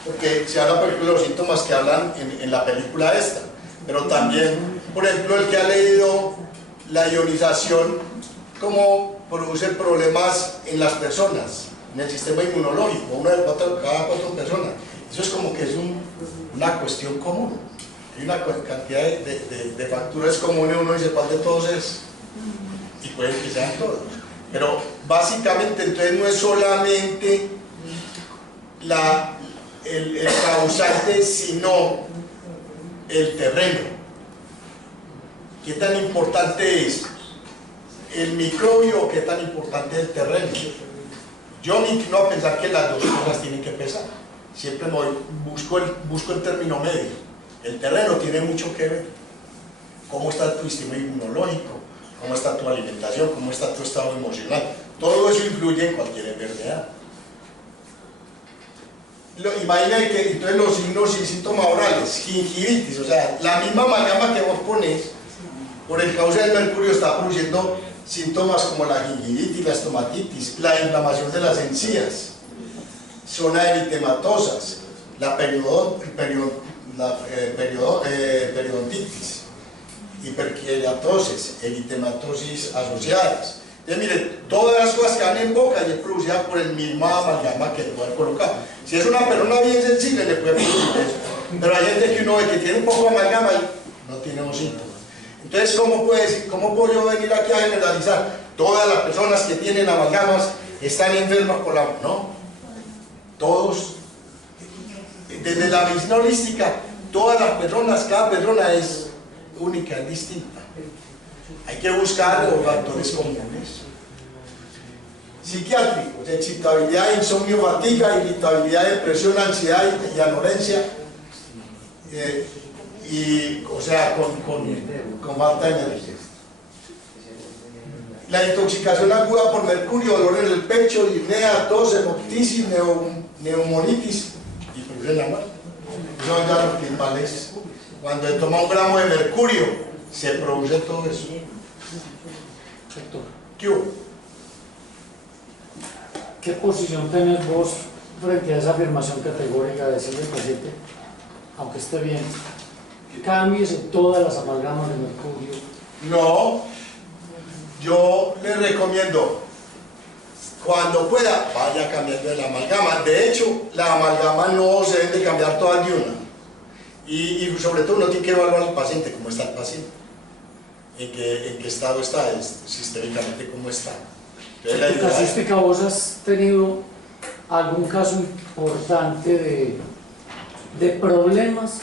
porque se habla, por ejemplo, de los síntomas que hablan en la película esta, pero también, por ejemplo, el que ha leído la ionización, cómo produce problemas en las personas, en el sistema inmunológico, cada 4 personas. Eso es como que es una cuestión común. Hay una cantidad de factores comunes, uno dice cuál de todos es, y puede que sean todos. Pero básicamente entonces no es solamente el causante, sino el terreno. ¿Qué tan importante es el microbio o qué tan importante es el terreno? Yo me inclino a pensar que las dos cosas tienen que pesar. Siempre busco el término medio. El terreno tiene mucho que ver. ¿Cómo está tu sistema inmunológico? ¿Cómo está tu alimentación? ¿Cómo está tu estado emocional? Todo eso influye en cualquier enfermedad. Imagina que entonces los signos y síntomas orales, gingivitis, o sea, la misma amalgama que vos pones por el causa del mercurio está produciendo síntomas como la gingivitis, la estomatitis, la inflamación de las encías, zonas eritematosas, la periodontitis, hiperkeratosis, eritematosis asociadas. Entonces, miren, todas las cosas que van en boca y es producida por el mismo amalgama que le voy a colocar. Si es una persona bien sensible, le puede producir eso. Pero hay gente que uno ve que tiene un poco de amalgama y no tiene los síntomas. Entonces, ¿cómo puedo yo venir aquí a generalizar? Todas las personas que tienen amalgamas están enfermas por la... No. Todos. Desde la medicina holística, todas las personas, cada persona es única, es distinta. Hay que buscar los factores comunes. Psiquiátricos, excitabilidad, insomnio, fatiga, irritabilidad, depresión, ansiedad y anorencia. O sea, con falta de energía. La intoxicación aguda por mercurio, dolor en el pecho, disnea, tos, hemoptisis, neumonitis y producen la muerte. Son ya los principales. Cuando se toma un gramo de mercurio, se produce todo eso. ¿Qué hubo? ¿Qué posición tenés vos frente a esa afirmación categórica de decirle al paciente, aunque esté bien, cámbiese todas las amalgamas de mercurio? No, yo le recomiendo, cuando pueda, vaya cambiando la amalgama. De hecho, la amalgama no se debe cambiar todas de una. Y sobre todo uno tiene que evaluar al paciente, cómo está el paciente, en qué estado está, sistémicamente cómo está. Entonces, ¿En tu casística vos has tenido algún caso importante de problemas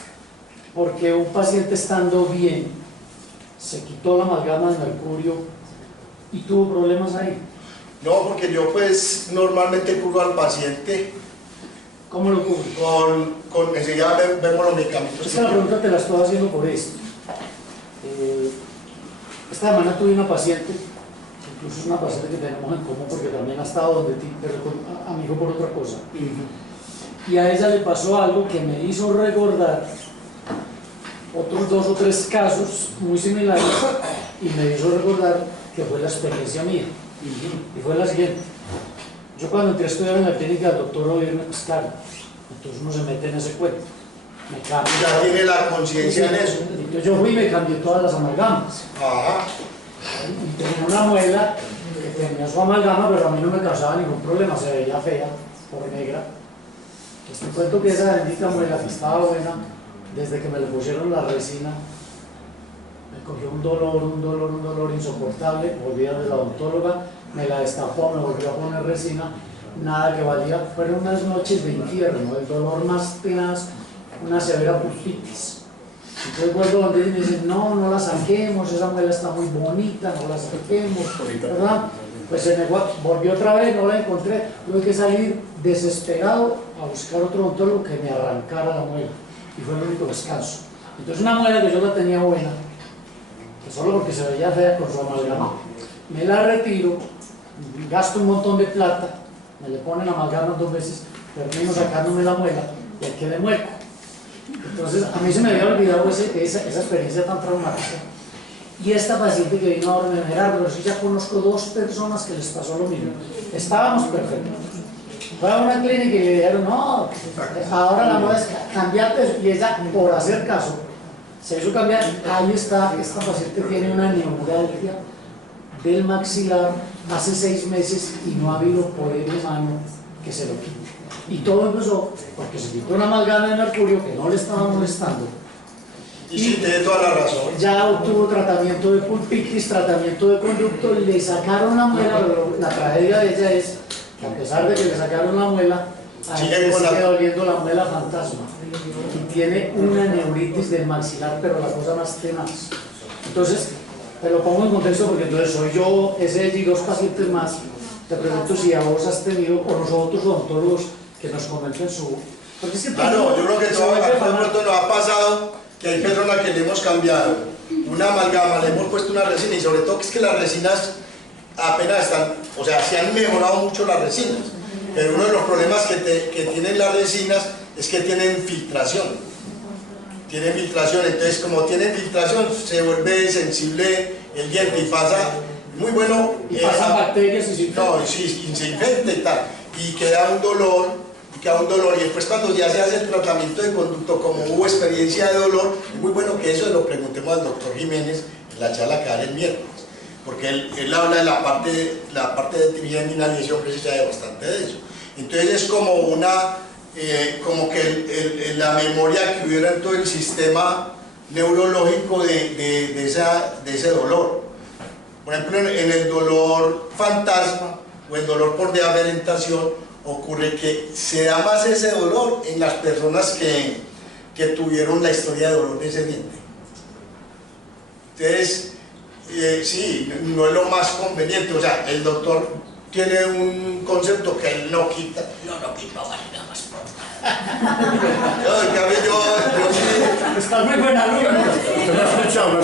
porque un paciente estando bien se quitó la amalgama de mercurio y tuvo problemas ahí? No, porque yo pues normalmente cubro al paciente. ¿Cómo lo cubres? Enseguida vemos los medicamentos. Esta pregunta te la estoy haciendo por esto. Esta semana tuve una paciente, incluso es una paciente que tenemos en común porque también ha estado donde ti, pero amigo por otra cosa. Y a ella le pasó algo que me hizo recordar otros 2 o 3 casos muy similares y me hizo recordar que fue la experiencia mía. Y fue la siguiente. Yo cuando entré a estudiar en la clínica del doctor Odirme, pues claro, entonces uno se mete en ese cuento. Me cambio. Ya tiene la conciencia en eso. Entonces yo fui y me cambié todas las amalgamas. Ajá. Y tenía una muela que tenía su amalgama, pero a mí no me causaba ningún problema, se veía fea, por negra. Pues te cuento que esa bendita muela que estaba buena, desde que me le pusieron la resina, me cogió un dolor insoportable, volví a ver la odontóloga, me la destapó, me volvió a poner resina, nada que valía, fueron unas noches de infierno, el dolor más tenaz, una severa bursitis. Entonces vuelvo donde y me dicen, no la saquemos, esa muela está muy bonita, no la saquemos, ¿verdad? Pues se negó, volvió otra vez, no la encontré, tuve que salir desesperado a buscar otro odontólogo que me arrancara la muela, y fue el único descanso. Entonces una muela que yo la tenía buena, que solo porque se veía fea con su amalgama, me la retiro, gasto un montón de plata, me le ponen amalgama 2 veces, termino sacándome la muela y aquí le mueco. Entonces a mí se me había olvidado esa experiencia tan traumática. Y esta paciente que vino ahora me dijo, pero sí, ya conozco 2 personas que les pasó lo mismo. Estábamos perfectos. Fue a una clínica y le dijeron, no, ahora la moda es cambiarte. Y ella, por hacer caso, se hizo cambiar. Ahí está, esta paciente tiene una neuralgia del maxilar hace 6 meses y no ha habido poder humano que se lo quite. Y todo empezó porque se quitó una amalgama de mercurio que no le estaba molestando. Y sí, tiene toda la razón. Ya obtuvo tratamiento de pulpitis, tratamiento de conducto, le sacaron la muela, pero la tragedia de ella es que a pesar de que le sacaron la muela, a ella le sigue doliendo la muela fantasma. Y tiene una neuritis del maxilar, pero la cosa más tenaz. Entonces, te lo pongo en contexto porque entonces soy yo, ese y 2 pacientes más. Te pregunto si a vos has tenido, o los otros odontólogos que nos comenten su... Porque es que claro, yo creo que todo de pronto nos ha pasado que hay personas que le hemos cambiado una amalgama, le hemos puesto una resina y sobre todo que es que las resinas apenas están, o sea, se han mejorado mucho las resinas, pero uno de los problemas que tienen las resinas es que tienen filtración. Entonces como tienen filtración se vuelve sensible el diente y pasa muy bueno. Y pasan bacterias y se no, sí, y se infecta y tal, y queda un dolor, y después cuando ya se hace el tratamiento de conducto, como hubo experiencia de dolor, es muy bueno que eso lo preguntemos al doctor Jiménez en la charla que hará el miércoles, porque él habla de la parte de trigeminal y ese hombre se sabe bastante de eso. Entonces es como una, como que la memoria que hubiera en todo el sistema neurológico de ese dolor. Por ejemplo, en el dolor fantasma o el dolor por deafferentación ocurre que se da más ese dolor en las personas que tuvieron la historia de dolor de ese diente. Entonces, sí, no es lo más conveniente. O sea, el doctor tiene un concepto que él no quita amalgamas por nada. En cambio, yo sí. Está muy buen alumno. Lo he escuchado.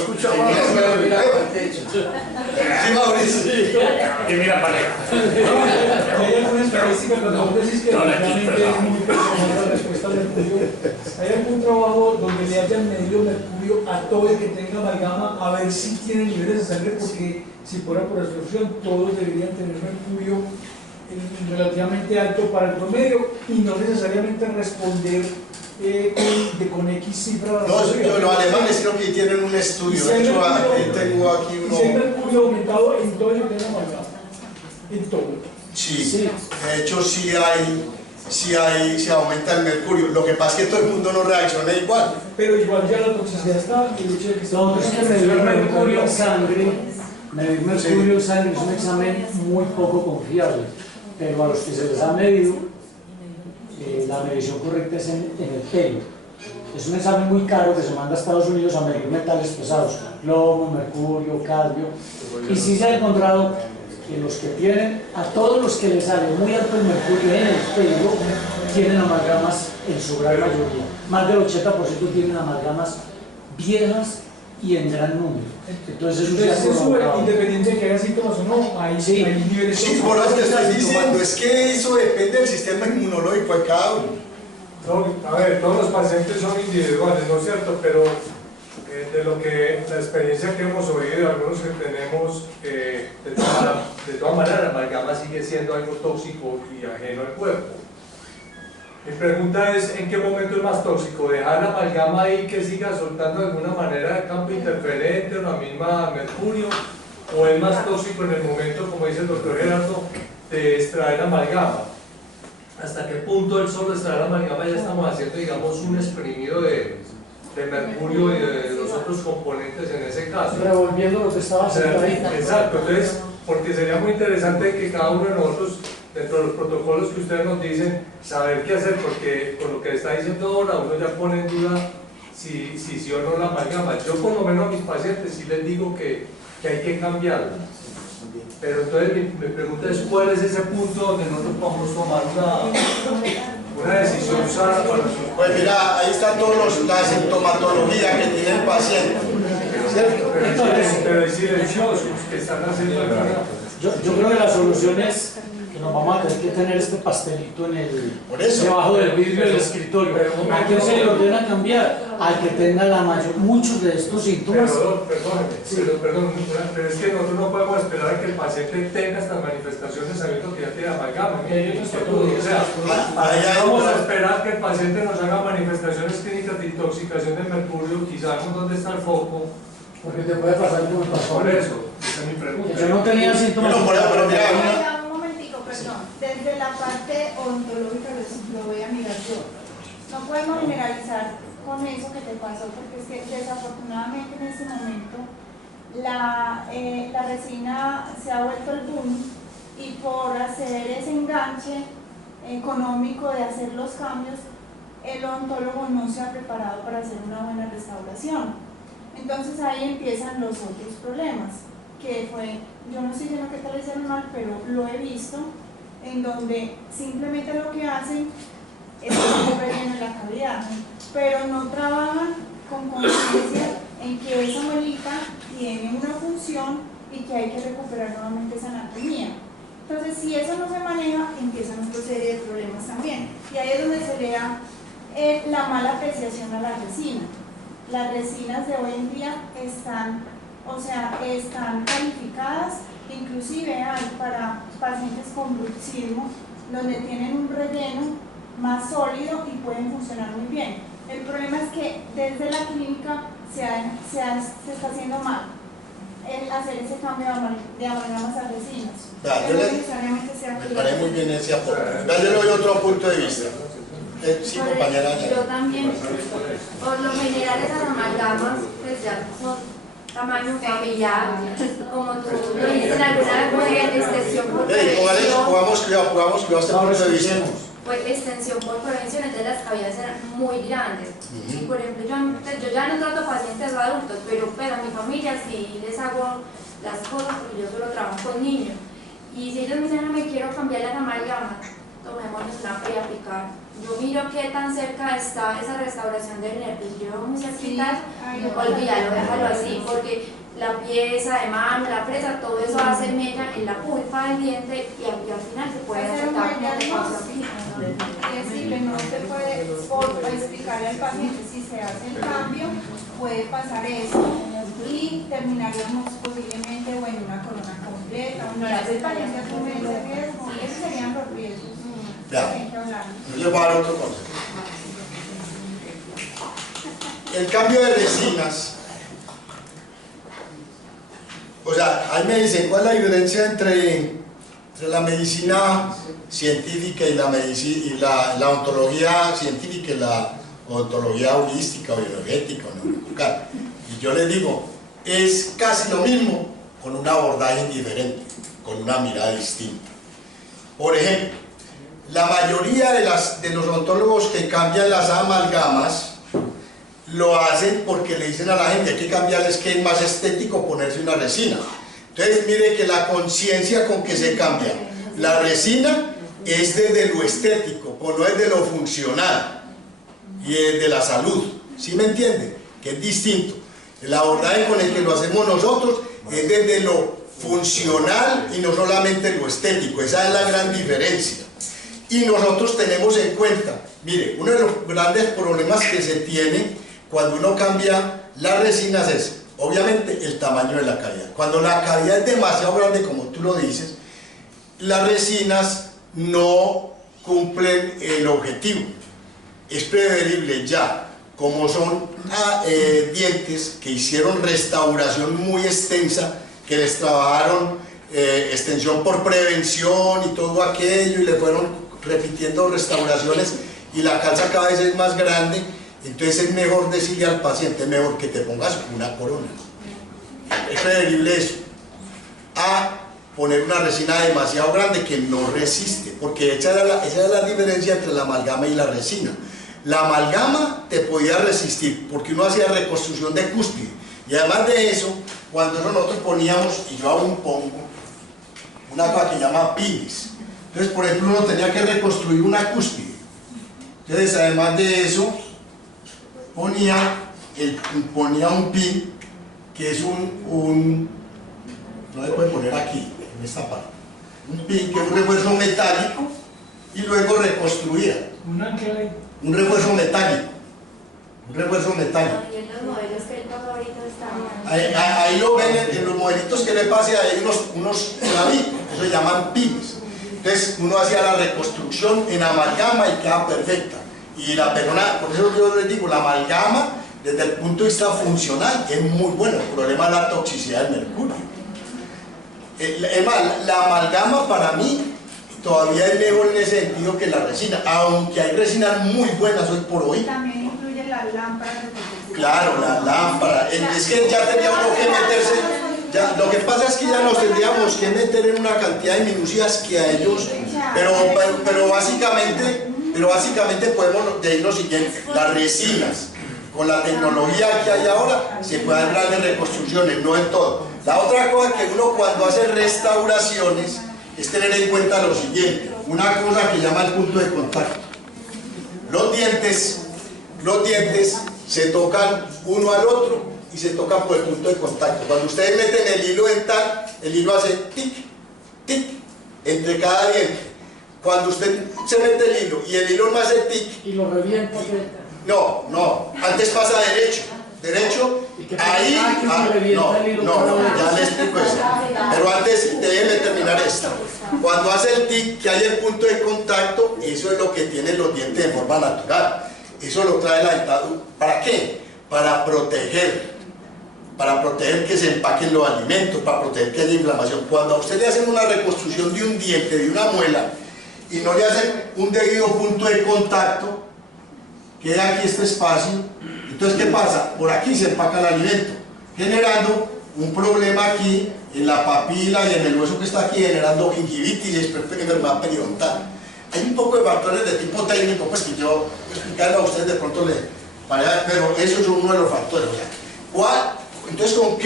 Sí, Mauricio. Y mira, para Hay algunas estadísticas cuando vos decís que realmente es muy personal la respuesta al mercurio. ¿Hay algún trabajo donde le hayan medido mercurio a todo el que tenga amalgama a ver si tiene niveles de sangre? Porque si fuera por absorción, todos deberían tener mercurio relativamente alto para el promedio y no necesariamente responder con X cifra. No, los alemanes creo que tienen un estudio. De hecho, tengo aquí uno. Si hay mercurio aumentado en todo el que tenga amalgama. En todo. Sí, de hecho sí aumenta el mercurio. Lo que pasa es que todo el mundo no reacciona igual. Pero igual ya la toxicidad está, el hecho de que está. No, es que medir mercurio en sangre, es un examen muy poco confiable, pero a los que se les ha medido, la medición correcta es en el pelo. Es un examen muy caro que se manda a Estados Unidos a medir metales pesados, plomo, mercurio, cadmio, y sí se ha encontrado que los que tienen, a todos los que les sale muy alto el mercurio en el pelo, tienen amalgamas en su gran mayoría. Más del 80% tienen amalgamas viejas y en gran número. Entonces eso independiente de que haya síntomas o no, hay niveles. Sí, por eso te estoy diciendo, es que eso depende del sistema inmunológico de cada uno. No, a ver, todos los pacientes son individuales, ¿no es cierto? Pero de lo que la experiencia que hemos oído, algunos que tenemos, de todas maneras la amalgama sigue siendo algo tóxico y ajeno al cuerpo. Mi pregunta es, ¿en qué momento es más tóxico? ¿Dejar la amalgama ahí que siga soltando de alguna manera de campo interferente o la misma mercurio? ¿O es más tóxico en el momento, como dice el doctor Gerardo, de extraer la amalgama? ¿Hasta qué punto el solo extraer la amalgama ya estamos haciendo, digamos, un exprimido de mercurio y de los otros componentes en ese caso? Revolviendo lo que estaba haciendo ahí. Exacto, entonces, porque sería muy interesante que cada uno de nosotros, dentro de los protocolos que ustedes nos dicen, saber qué hacer, porque con lo que está diciendo ahora, uno ya pone en duda si sí o no la amalgama. Yo por lo menos a mis pacientes sí les digo que hay que cambiarla. Pero entonces mi pregunta es, ¿cuál es ese punto donde nosotros podemos tomar una decisión sana para nosotros? Pues mira, ahí está toda la sintomatología que tiene el paciente. Pero hay silenciosos que están haciendo la verdad. Yo creo que la solución es que nos vamos a tener que tener este pastelito en debajo del vidrio del escritorio. ¿A quién se le ordena cambiar? Al que tenga muchos de estos síntomas. Perdón, pero es que nosotros no podemos esperar a que el paciente tenga estas manifestaciones sabiendo que ya tiene amalgama. O sea, vamos a esperar que el paciente nos haga manifestaciones clínicas de intoxicación de mercurio, quizás dónde está el foco. Porque te puede pasar como el pasó. Por eso, esa es mi pregunta. Yo no tenía síntomas. Pero mira, Un momentico, perdón. Desde la parte ontológica lo voy a mirar yo. No podemos generalizar con eso que te pasó, porque es que desafortunadamente en este momento la resina se ha vuelto el boom y por hacer ese enganche económico de hacer los cambios, el odontólogo no se ha preparado para hacer una buena restauración. Entonces ahí empiezan los otros problemas, que fue, yo no sé si lo que tal vez mal, pero lo he visto, en donde simplemente lo que hacen es que relleno la cavidad, pero no trabajan con conciencia en que esa muelita tiene una función y que hay que recuperar nuevamente esa anatomía. Entonces, si eso no se maneja, empiezan otra serie de problemas también. Y ahí es donde se le da la mala apreciación a la resina. Las resinas de hoy en día están calificadas Inclusive hay para pacientes con bruxismo, donde tienen un relleno más sólido y pueden funcionar muy bien. El problema es que desde la clínica se está haciendo mal el hacer ese cambio de amalgamas a resinas. Me parece muy bien ese aporte. Yo le doy otro punto de vista. Sí, compañera. Yo también, por lo general esas amalgamas pues ya son tamaño familiar, como tú lo dices en alguna vez, extensión por prevención. Jugamos cuidado este punto de vista. Pues extensión por prevención, entonces las cavidades eran muy grandes. Y por ejemplo, yo ya no trato pacientes adultos, pero pues a mi familia sí les hago las cosas porque yo solo trabajo con niños. Y si ellos me dicen, no me quiero cambiar las amalgamas, tomémonos una preapical. Yo miro qué tan cerca está esa restauración del nervio. Si yo muy cerquita, olvídalo, déjalo así, porque la pieza de mano, la presa, todo eso hace mella en la pulpa del diente y al final se puede aceptar como de causa Es decir, que no se puede explicarle al paciente si se hace el cambio, puede pasar esto y terminaríamos posiblemente o en una corona completa, o no la paciente asume ese riesgo. Esos serían los riesgos. Ya, yo le voy a dar otro consejo. El cambio de resinas, o sea, ahí me dicen cuál es la diferencia entre la medicina científica y la ontología científica y la ontología holística o bioenergética o neuroeducal. Y yo les digo, es casi lo mismo con un abordaje diferente, con una mirada distinta. Por ejemplo, la mayoría de los odontólogos que cambian las amalgamas lo hacen porque le dicen a la gente hay que cambiarles, que es más estético ponerse una resina. Entonces mire que la conciencia con que se cambia la resina es desde lo estético, no es de lo funcional y es de la salud. ¿Sí me entiende? Que es distinto. El abordaje con el que lo hacemos nosotros es desde lo funcional y no solamente lo estético. Esa es la gran diferencia. Y nosotros tenemos en cuenta, mire, uno de los grandes problemas que se tiene cuando uno cambia las resinas es, obviamente, el tamaño de la cavidad. Cuando la cavidad es demasiado grande, como tú lo dices, las resinas no cumplen el objetivo. Es preferible ya, como son dientes que hicieron restauración muy extensa, que les trabajaron extensión por prevención y todo aquello, y le fueron repitiendo restauraciones y la calza cada vez es más grande, entonces es mejor decirle al paciente, es mejor que te pongas una corona. Es preferible eso a poner una resina demasiado grande que no resiste, porque esa es la diferencia entre la amalgama y la resina. La amalgama te podía resistir porque uno hacía reconstrucción de cúspide, y además de eso, cuando nosotros poníamos, y yo aún pongo, una cosa que se llama pines. Entonces, por ejemplo, uno tenía que reconstruir una cúspide. Entonces, además de eso, ponía un pin, que es no se puede poner aquí, en esta parte, un pin que es un refuerzo metálico, y luego reconstruía. Un refuerzo metálico. Un refuerzo metálico. Y en los modelos que el papá ahorita está. Ahí lo ven en los modelitos que le pase, hay unos clavitos, eso se llaman pines. Entonces uno hacía la reconstrucción en amalgama y queda perfecta. Y la persona, por eso yo les digo, la amalgama desde el punto de vista funcional es muy bueno. El problema es la toxicidad del mercurio. Es más, la amalgama para mí todavía es mejor en ese sentido que la resina, aunque hay resinas muy buenas hoy por hoy. También incluye las lámparas de protección. Claro, la lámpara. Es que ya tendría uno que meterse. Ya, lo que pasa es que ya nos tendríamos que meter en una cantidad de minucias que a ellos, pero básicamente podemos decir lo siguiente: las resinas, con la tecnología que hay ahora, se puede hablar de reconstrucciones, no en todo. La otra cosa que uno cuando hace restauraciones es tener en cuenta lo siguiente, una cosa que llama el punto de contacto. Los dientes se tocan uno al otro y se tocan por el punto de contacto. Cuando ustedes meten el hilo dental, el hilo hace tic, tic, entre cada diente. Cuando usted se mete el hilo y el hilo no hace tic, y lo revienta. no, antes pasa derecho, derecho, ¿Y qué ahí, pasa? Que se revienta el hilo cada vez. ya le explico eso. Pero antes, déjeme terminar esto. Cuando hace el tic, que hay el punto de contacto, eso es lo que tienen los dientes de forma natural. Eso lo trae la dentadura. ¿Para qué? Para proteger que se empaquen los alimentos, para proteger que haya inflamación. Cuando a usted le hacen una reconstrucción de un diente, de una muela, y no le hacen un debido punto de contacto, queda aquí este espacio. Entonces, ¿qué pasa? Por aquí se empaca el alimento, generando un problema aquí en la papila y en el hueso que está aquí, generando gingivitis y enfermedad periodontal. Hay un poco de factores de tipo técnico, pues que yo explicarlo a ustedes de pronto pero eso es uno de los factores. O sea, entonces, ¿con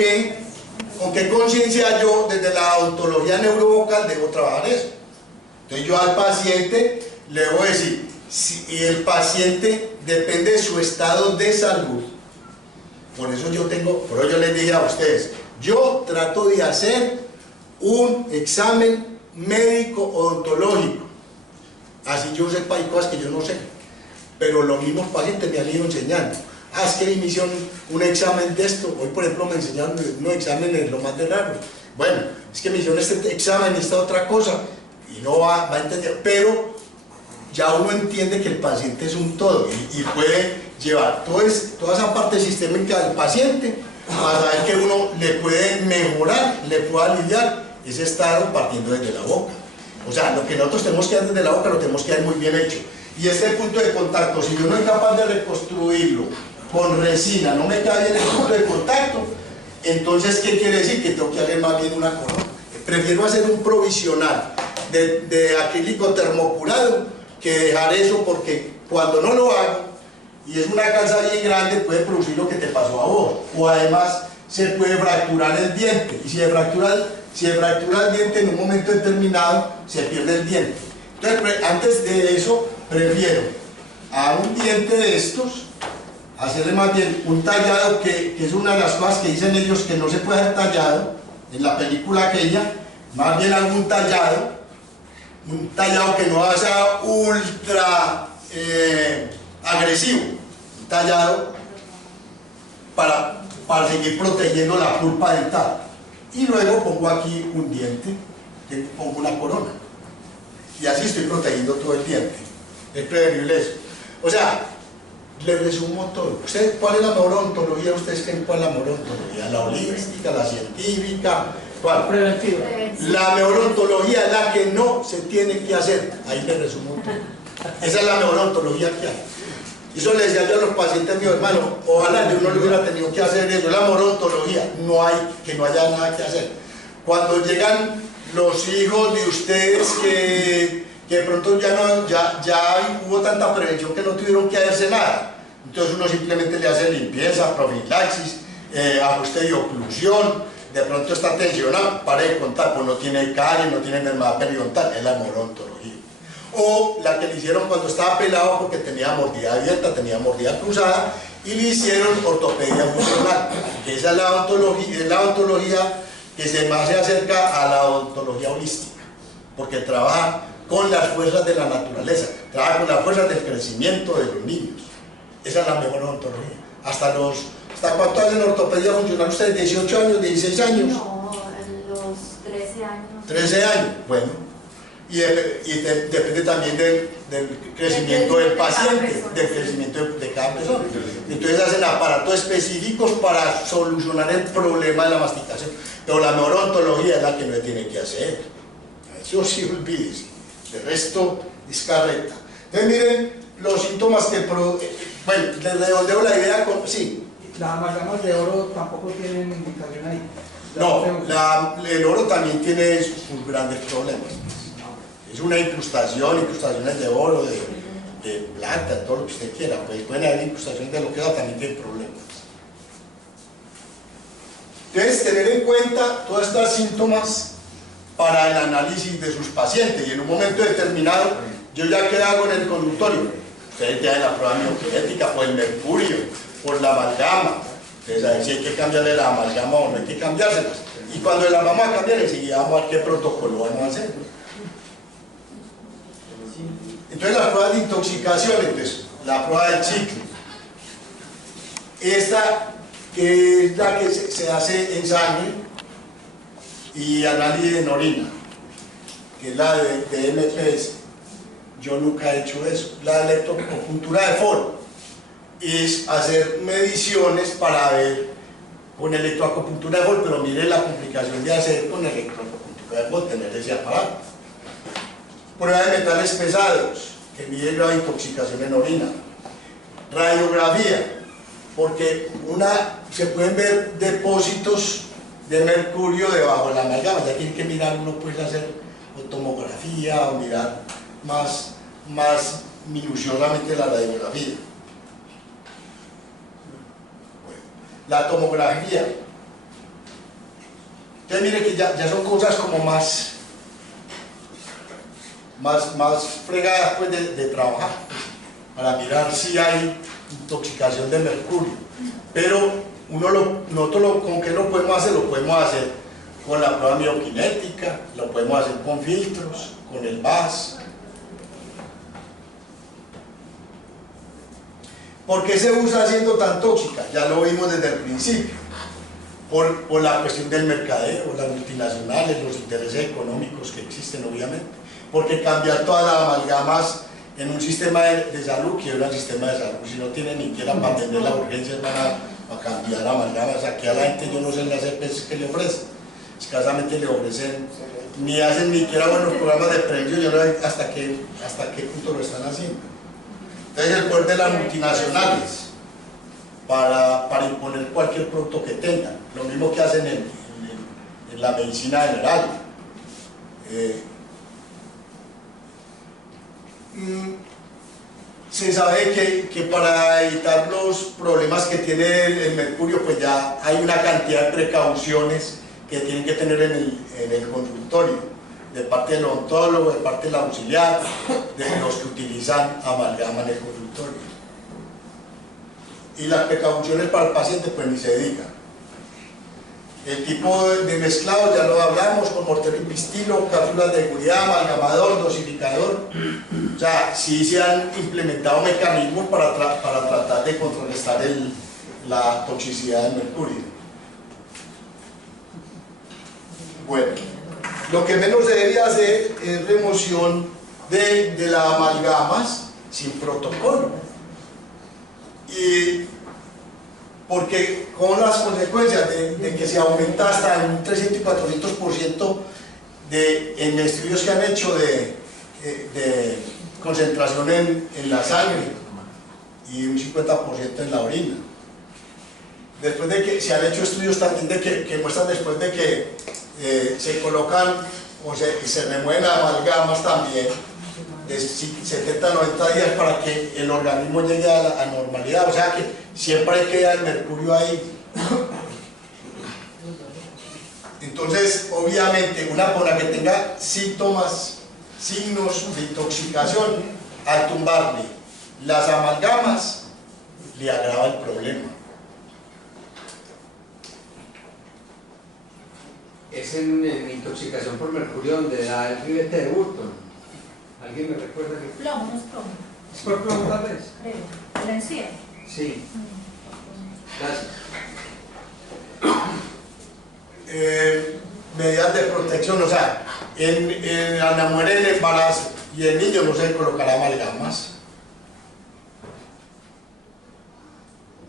qué conciencia yo desde la odontología neurovocal debo trabajar eso? Entonces yo al paciente le voy a decir, si el paciente depende de su estado de salud, por eso yo les dije a ustedes, yo trato de hacer un examen médico odontológico, así yo sepa, hay cosas que yo no sé, pero los mismos pacientes me han ido enseñando. Es que me hicieron un examen de esto, hoy por ejemplo me enseñaron unos exámenes lo más de raros. Bueno, es que me hicieron este examen y esta otra cosa, y no va a entender, pero ya uno entiende que el paciente es un todo y puede llevar toda esa parte sistémica del paciente para saber que uno le puede mejorar, le puede aliviar ese estado partiendo desde la boca. O sea, lo que nosotros tenemos que dar desde la boca lo tenemos que dar muy bien hecho. Y este punto de contacto, si yo no soy capaz de reconstruirlo con resina, no me cae bien el punto de contacto, entonces ¿qué quiere decir? Que tengo que hacer más bien una corona. Prefiero hacer un provisional de acrílico termocurado que dejar eso, porque cuando no lo hago y es una calza bien grande puede producir lo que te pasó a vos, o además se puede fracturar el diente, y si se fractura el diente en un momento determinado se pierde el diente. Entonces antes de eso prefiero a un diente de estos hacerle más bien un tallado, que es una de las cosas que dicen ellos que no se puede hacer tallado en la película aquella, más bien algún tallado, un tallado que no sea ultra agresivo, un tallado para seguir protegiendo la pulpa dental. Y luego pongo aquí un diente, pongo una corona, y así estoy protegiendo todo el diente. Es preferible eso. O sea, les resumo todo. ¿Ustedes cuál es la mejor odontología? ¿Ustedes creen cuál es la mejor odontología? ¿La holística, la científica? ¿Cuál? Preventiva. La mejor odontología es la que no se tiene que hacer. Ahí les resumo todo. Esa es la mejor odontología que hay. Y eso le decía yo a los pacientes míos, hermano, ojalá yo no le hubiera tenido que hacer eso. Es la mejor odontología. Que no haya nada que hacer. Cuando llegan los hijos de ustedes que de pronto ya hubo tanta prevención que no tuvieron que hacerse nada, entonces uno simplemente le hace limpieza, profilaxis, ajuste de oclusión, de pronto está tensionado, pare de contar, pues no tiene caries, no tiene enfermedad periodontal, es la mejor odontología. O la que le hicieron cuando estaba pelado porque tenía mordida abierta, tenía mordida cruzada, y le hicieron ortopedia funcional, que esa es la odontología que más se acerca a la odontología holística, porque trabaja con las fuerzas de la naturaleza, trabaja con las fuerzas del crecimiento de los niños. Esa es la mejor odontología. ¿Hasta cuánto hacen ortopedia funcional ustedes? ¿18 años, 16 años? No, los 13 años. 13 años, bueno. Y depende también del crecimiento del paciente, del crecimiento de cada persona. Entonces hacen aparatos específicos para solucionar el problema de la masticación. Pero la mejor odontología es la que no se tiene que hacer. Eso sí, olvídese. De resto es carreta. Entonces miren los síntomas que bueno, les redondeo la idea con... Sí. Las amalgamas de oro tampoco tienen indicación ahí. No, el oro también tiene sus grandes problemas. Es una incrustaciones de oro, de plata, todo lo que usted quiera. Pues pueden haber incrustaciones de lo que sea, también tiene problemas. Entonces, tener en cuenta todos estos síntomas para el análisis de sus pacientes, y en un momento determinado, yo ya que hago en el consultorio, ustedes ya en la prueba biogenética, por el mercurio, por la amalgama, ustedes saben si hay que cambiarle la amalgama o no hay que cambiárselas, y cuando la vamos a cambiar, enseguida vamos a ver qué protocolo vamos a hacer. Entonces las pruebas de intoxicación, entonces, la prueba del chicle, esta que es la que se hace en sangre y análisis en orina, que es la de MPS. Yo nunca he hecho eso. La electroacupuntura de foro es hacer mediciones para ver con electroacupuntura de foro, pero mire la complicación de hacer con electroacupuntura de foro, tener ese aparato. Prueba de metales pesados, que mide la intoxicación en orina. Radiografía, porque se pueden ver depósitos de mercurio debajo de la amalgama, ya tiene que mirar, uno puede hacer tomografía o mirar más minuciosamente la radiografía. Bueno, la tomografía, entonces mire que ya son cosas como más fregadas pues de trabajar, para mirar si hay intoxicación de mercurio. Pero nosotros ¿con qué lo podemos hacer? Lo podemos hacer con la prueba bioquinética, lo podemos hacer con filtros, con el VAS. ¿Por qué se usa siendo tan tóxica? Ya lo vimos desde el principio. Por la cuestión del mercadeo, las multinacionales, los intereses económicos que existen, obviamente. Porque cambiar todas las amalgamas en un sistema de salud, quiebra el sistema de salud. Si no tienen ni siquiera para atender las urgencias, van a cambiar amalgamas. Aquí a la gente, yo no sé en las EPS que le ofrecen, escasamente le ofrecen, ni hacen ni siquiera buenos programas de precio. Yo no sé hasta qué punto lo están haciendo. Entonces, el poder de las multinacionales para imponer cualquier producto que tengan, lo mismo que hacen en la medicina general. Se sabe que para evitar los problemas que tiene el mercurio, pues ya hay una cantidad de precauciones que tienen que tener en el consultorio, de parte del odontólogo, de parte del auxiliar, de los que utilizan amalgama en el consultorio. Y las precauciones para el paciente, pues ni se diga. El tipo de mezclado ya lo hablamos, con mortero y pistilo, cápsulas de seguridad, amalgamador, dosificador. O sea, sí se han implementado mecanismos para tratar de contrarrestar la toxicidad del mercurio. Bueno, lo que menos se debe hacer es remoción de las amalgamas sin protocolo. Y porque con las consecuencias de que se aumenta hasta un 300 y 400% en estudios que han hecho de concentración en la sangre y un 50% en la orina. Después de que se han hecho estudios también que muestran después de que se colocan o se remueven las amalgamas también de 70 a 90 días para que el organismo llegue a la normalidad, o sea que siempre queda el mercurio ahí. Entonces, obviamente, una persona que tenga signos de intoxicación, al tumbarle las amalgamas, le agrava el problema. Es en intoxicación por mercurio donde da el ribete de Burton. ¿Alguien me recuerda que...? Plomo, no es plomo. ¿Es por plomo tal vez? Creo. ¿La encía? Sí. Gracias. Medidas de protección, o sea, en la mujer, en el embarazo y el niño no se debe colocar amalgamas.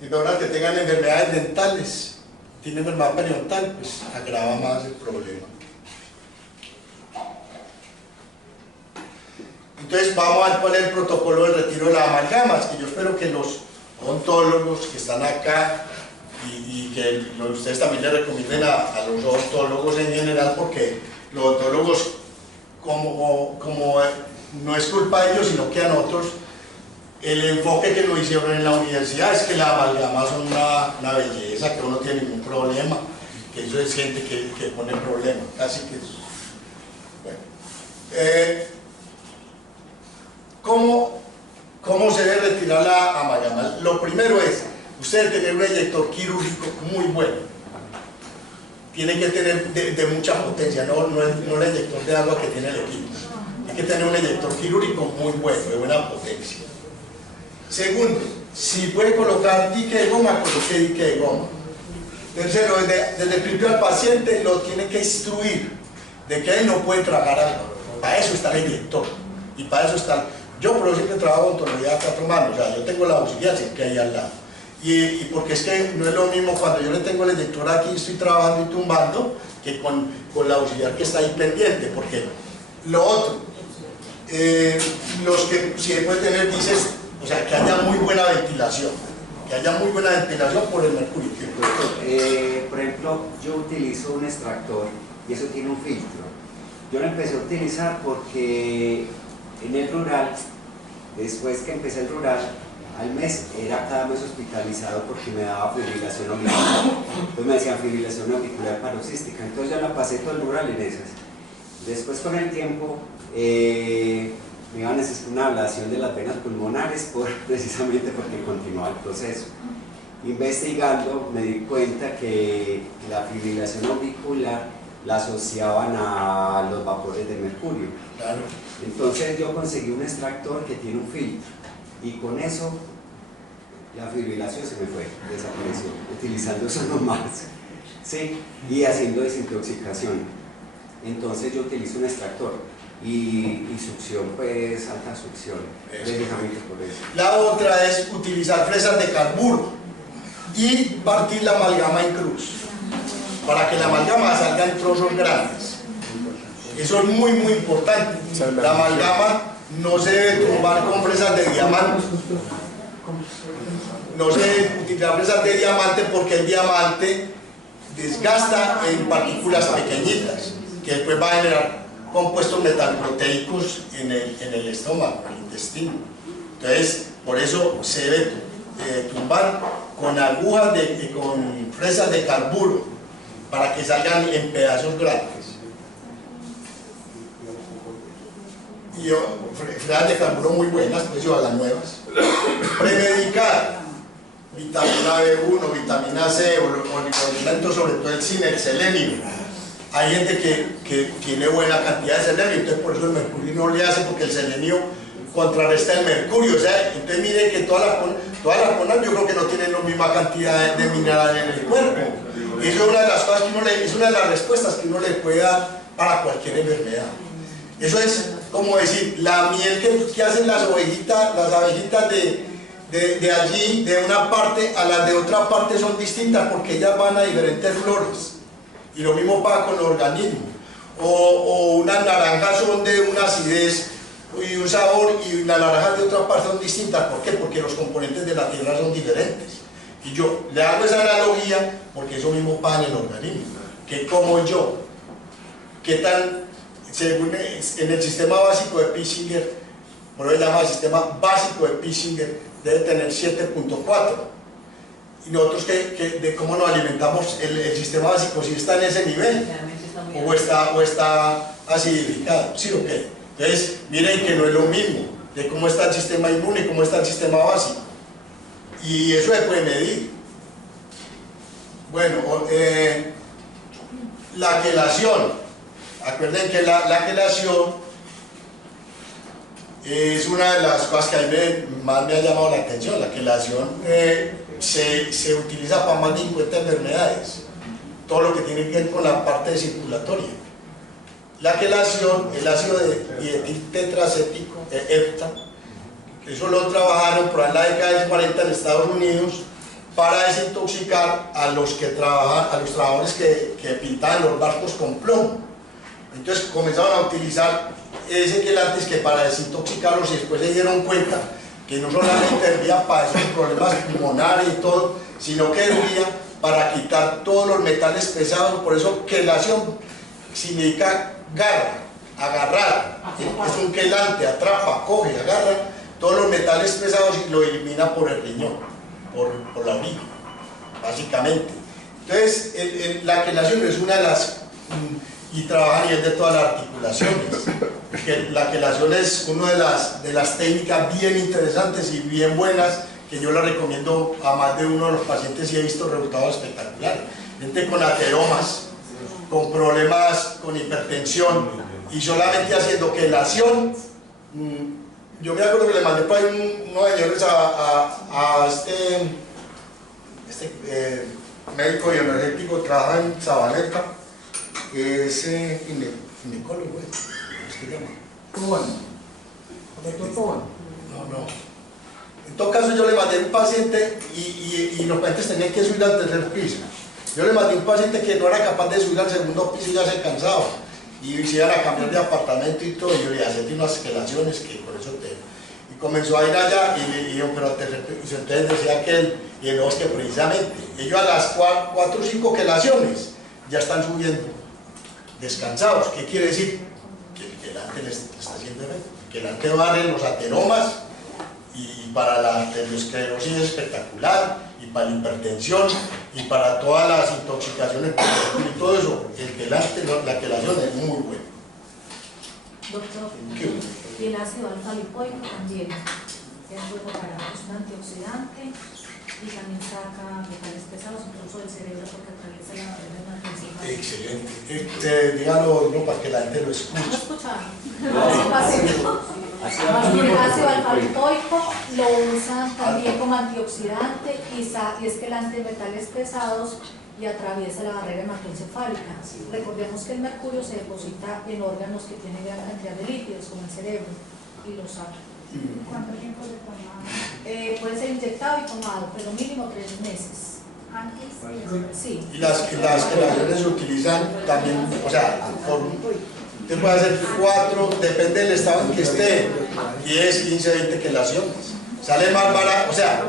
Y personas que tengan enfermedades dentales, tienen enfermedad periodontal, pues agrava más el problema. Entonces vamos a ver cuál es el protocolo del retiro de las amalgamas, que yo espero que los odontólogos que están acá y que ustedes también le recomienden a los odontólogos en general, porque los odontólogos, como no es culpa de ellos, sino que a nosotros, el enfoque que lo hicieron en la universidad es que las amalgamas son una belleza, que uno no tiene ningún problema, que eso es gente que pone problemas, casi que eso. Bueno. ¿Cómo se debe retirar la amalgama? Lo primero es, usted debe tener un eyector quirúrgico muy bueno. Tiene que tener de mucha potencia, no el eyector de agua que tiene el equipo. Hay que tener un eyector quirúrgico muy bueno, de buena potencia. Segundo, si puede colocar dique de goma, coloque dique de goma. Tercero, desde el principio al paciente lo tiene que instruir de que él no puede trabajar algo. Para eso está el inyector. Y para eso está... Yo por eso siempre trabajo odontología a 4 manos. O sea, yo tengo la auxiliar siempre ahí al lado. Y porque es que no es lo mismo cuando yo le tengo el inyector aquí, estoy trabajando y tumbando, que con la auxiliar que está ahí pendiente. Porque lo otro, los que si puede tener, dices, o sea, que haya muy buena ventilación. Que haya muy buena ventilación por el mercurio. Por ejemplo, yo utilizo un extractor y eso tiene un filtro. Yo lo empecé a utilizar porque en el rural, después que empecé el rural, al mes era cada mes hospitalizado porque me daba fibrilación auricular. Entonces me decían fibrilación auricular paroxística. Entonces ya la pasé todo el rural en esas. Después con el tiempo me iba a necesitar una ablación de las venas pulmonares precisamente porque continuaba el proceso. Investigando me di cuenta que la fibrilación auricular la asociaban a los vapores de mercurio. Claro. Entonces yo conseguí un extractor que tiene un filtro y con eso la fibrilación se me fue, desapareció, utilizando eso nomás, ¿sí? Y haciendo desintoxicación. Entonces yo utilizo un extractor y succión, pues alta succión, precisamente por eso. La otra es utilizar fresas de carburo y partir la amalgama en cruz para que la amalgama salga en trozos grandes. Eso es muy importante. La amalgama no se debe tumbar con fresas de diamante. No se debe utilizar fresas de diamante porque el diamante desgasta en partículas pequeñitas que después va a generar compuestos metalproteicos en el estómago, en el intestino. Entonces, por eso se debe tumbar con agujas, con fresas de carburo, para que salgan en pedazos grandes. Y fresas de carburo muy buenas, pues yo a las nuevas. Premedicar, vitamina B1, vitamina C, oligoelementos, sobre todo el zinc, el selenio. Hay gente que tiene buena cantidad de selenio, entonces por eso el mercurio no le hace, porque el selenio contrarresta el mercurio. O sea, entonces mire que todas las conas yo creo que no tienen la misma cantidad de minerales en el cuerpo. Eso es una de las cosas que es una de las respuestas que uno le puede dar para cualquier enfermedad. Eso es como decir, la miel que hacen las abejitas de allí, de una parte a las de otra parte son distintas porque ellas van a diferentes flores. Y lo mismo pasa con los organismos. O unas naranjas son de una acidez y un sabor, y las naranjas de otra parte son distintas. ¿Por qué? Porque los componentes de la tierra son diferentes. Y yo le hago esa analogía porque eso mismo pasa en el organismo. Que como yo, que tan, según en el sistema básico de Pissinger, por eso se llama el sistema básico de Pissinger, debe tener 7.4. Y nosotros de cómo nos alimentamos, el sistema básico, si está en ese nivel o está acidificado, ¿sí o qué? Entonces, miren que no es lo mismo de cómo está el sistema inmune y cómo está el sistema básico. Y eso se puede medir. Bueno, la quelación. Acuerden que la quelación es una de las cosas que a mí más me ha llamado la atención. La quelación se utiliza para más de 50 enfermedades. Todo lo que tiene que ver con la parte circulatoria. La quelación, el ácido dietil tetracético, EPTA, eso lo trabajaron por la década del 40 en Estados Unidos para desintoxicar a los trabajadores que pintaban los barcos con plomo. Entonces comenzaron a utilizar ese quelantes que para desintoxicarlos, y después se dieron cuenta que no solamente servía para esos problemas pulmonares y todo, sino que servía para quitar todos los metales pesados. Por eso quelación significa garra, agarrar, es un quelante, atrapa, coge, agarra todos los metales pesados y lo elimina por el riñón, por la orina, básicamente. Entonces la quelación es una de las, y trabaja a nivel de todas las articulaciones. La quelación es una de las técnicas bien interesantes y bien buenas, que yo la recomiendo a más de uno de los pacientes y he visto resultados espectaculares. Gente con ateromas, con problemas, con hipertensión, y solamente haciendo quelación. Yo me acuerdo que le mandé por ahí unos señores a médico bioenergético, trabaja en Sabaneta, es ginecólogo, ¿cómo es que llama? Tobán. Doctor Tobán. No. En todo caso yo le mandé un paciente y los pacientes tenían que subir al tercer piso. Yo le mandé un paciente que no era capaz de subir al segundo piso y ya se cansaba. Y se iban a cambiar de apartamento y todo, y yo le hacía unas quelaciones que por eso te... Y comenzó a ir allá y yo, pero al tercer piso, entonces decía que él, y no, es que precisamente, ellos a las 4 o 5 quelaciones ya están subiendo, descansados. ¿Qué quiere decir? Que el quelante les está haciendo efecto. El quelante va a los ateromas, y para la esclerosis es espectacular, y para la hipertensión, y para todas las intoxicaciones y todo eso, la quelación es muy buena. Doctor, ¿Qué? y el ácido alfa-lipoico también es bueno para, es un antioxidante y también saca metales pesados, incluso del cerebro, porque atraviesa la barrera principal. Excelente. Dígalo no, para que la gente lo escuche. ¿No escucharon? El ácido alfa-lipoico lo usan también como antioxidante y es quelante de metales pesados y atraviesa la barrera hematoencefálica. Recordemos que el mercurio se deposita en órganos que tienen gran cantidad de lípidos, como el cerebro, y lo saca. ¿Cuánto tiempo se toma? Puede ser inyectado y tomado, pero mínimo 3 meses. Antes. Sí. Y las quelaciones se utilizan también, o sea, usted puede hacer 4, depende del estado en que esté, 10, 15, 20 quelaciones. Sale más barato, o sea,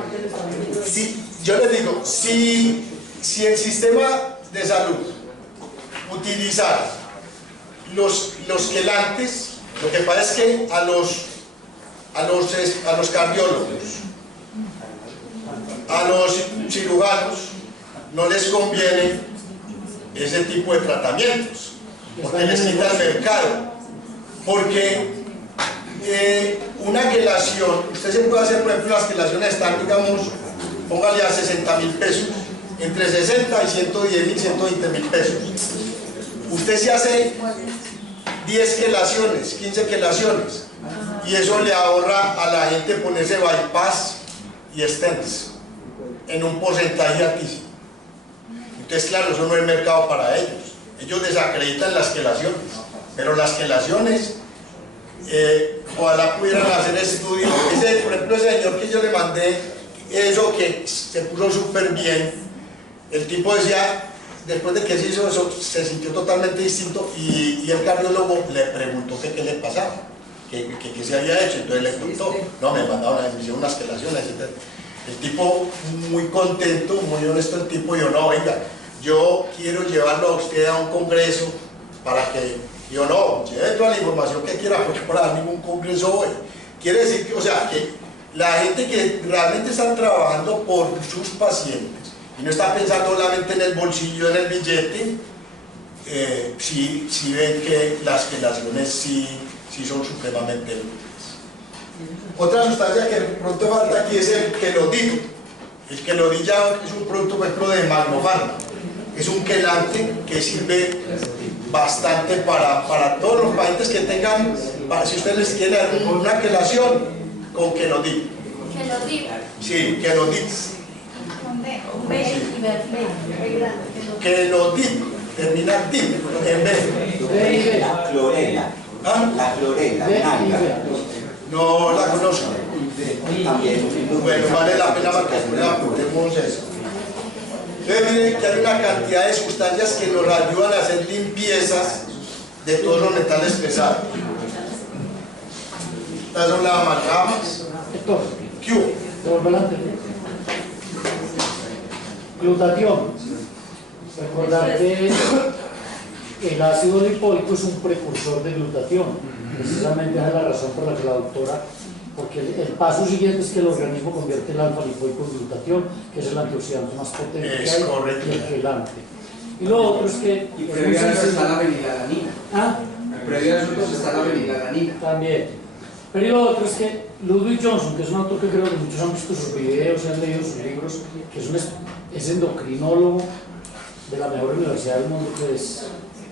yo les digo, si el sistema de salud utilizara los quelantes, lo que pasa es que a los cardiólogos, a los cirujanos, no les conviene ese tipo de tratamientos, porque les quita el mercado. Porque una quelación, usted se puede hacer, por ejemplo, las quelaciones están, digamos, póngale a 60.000 pesos, entre 60 y 110.000, 120.000 pesos. Usted se hace 10 quelaciones, 15 quelaciones, y eso le ahorra a la gente ponerse bypass y stents en un porcentaje altísimo. Entonces, claro, eso no es mercado para ellos. Ellos desacreditan las quelaciones, pero las quelaciones, ojalá pudieran hacer estudios. Por ejemplo, ese señor que yo le mandé, eso que se puso súper bien, el tipo decía, después de que se hizo eso, se sintió totalmente distinto y el cardiólogo le preguntó que qué le pasaba, que se había hecho, entonces le contó, no, me mandaron a hicieron unas quelaciones, etc. El tipo muy contento, muy honesto el tipo, yo no, venga, yo quiero llevarlo a usted a un congreso para que, yo no, lleve toda la información que quiera, porque para dar ningún congreso hoy. Quiere decir que, o sea, que la gente que realmente está trabajando por sus pacientes y no está pensando solamente en el bolsillo, en el billete, sí ven que las quelaciones sí son supremamente útiles. Otra sustancia que pronto falta aquí es el quelodid. El quelodid ya es un producto, por ejemplo, de Magnofarma. Es un quelante que sirve bastante para todos los pacientes que tengan, si ustedes les quieren dar una quelación, con quelodid. ¿Quelodid? Sí, quelodid. Quelodid, termina did, en B. La clorela. ¿Ah? La clorela, nalga. No la conozco. También. Bueno, vale la pena para que apuntemos eso. Entonces miren que hay una cantidad de sustancias que nos ayudan a hacer limpiezas de todos los metales pesados. Estas son las amalgamas. ¿Qué hubo? Glutatión. Recordar que el ácido lipoico es un precursor de glutatión. Precisamente esa es la razón por la que la doctora, porque el paso siguiente es que el organismo convierte el alfa lipoico en glutatión, que es el antioxidante más potente que hay, y el quelante. Y lo otro es que... Y previo a eso está la fenilalanina. ¿Ah? Previo a eso está la fenilalanina. También. Pero y lo otro es que Ludwig Johnson, que es un autor que creo que muchos han visto sus videos y han leído sus libros, que es endocrinólogo de la mejor universidad del mundo, que es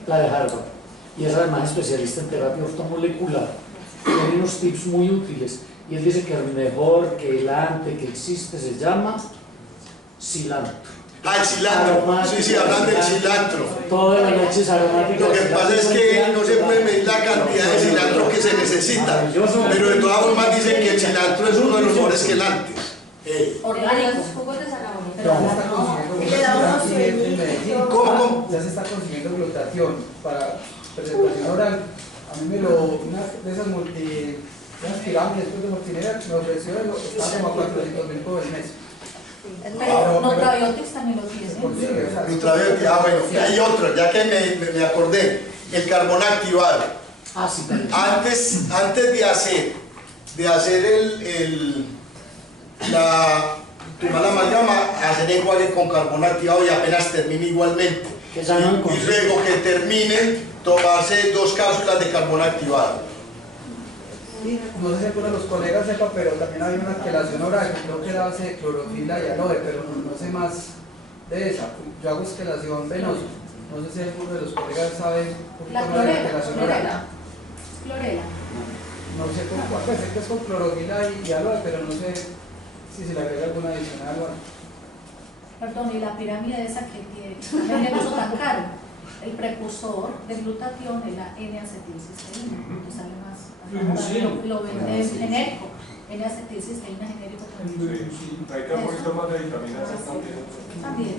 la de Harvard, y es además especialista en terapia ortomolecular. Tiene unos tips muy útiles, y él dice que el mejor quelante que existe se llama cilantro. Ah, el cilantro. Sí, sí, hablan del cilantro. Todo de la noche es aromática. Lo que pasa es que no se puede medir la cantidad de cilantro que se necesita, pero de todas formas dicen que el cilantro es uno de los mejores quelantes. Orgánicos, jugos de zanahoria. Ya se está consiguiendo en Medellín. ¿Cómo? Ya se está consiguiendo glutatión para presentación oral. A mí una de esas pirámides de Mortinera me ofreció, estaba como a 400.000 por el mes. Pero Nutrabiotics también lo tiene. Nutrabiotics, bueno, y hay otro, ya que me acordé, el carbón activado. Ah, sí, también. Antes de hacer tomar la amalgama, hacer enjuague con carbón activado y apenas termine igualmente. Y luego que termine, tomarse 2 cápsulas de carbón activado. No sé si alguno de los colegas sepa, pero también hay una quelación oral, creo que era base de clorofila y aloe, pero no sé más de esa. Yo hago quelación venosa. No sé si alguno de los colegas sabe un poquito La más de la quelación oral. clorela. No sé con cuál, pues sé que es con clorofila y aloe, pero no sé si se le agrega alguna adicional o algo. Perdón, y la pirámide esa que tiene el negocio tan caro, el precursor de glutatión es la N-acetilcisteína, que sale más. Lo vende genérico, N-acetilcisteína genérico también. Hay que un poquito más de vitaminas También.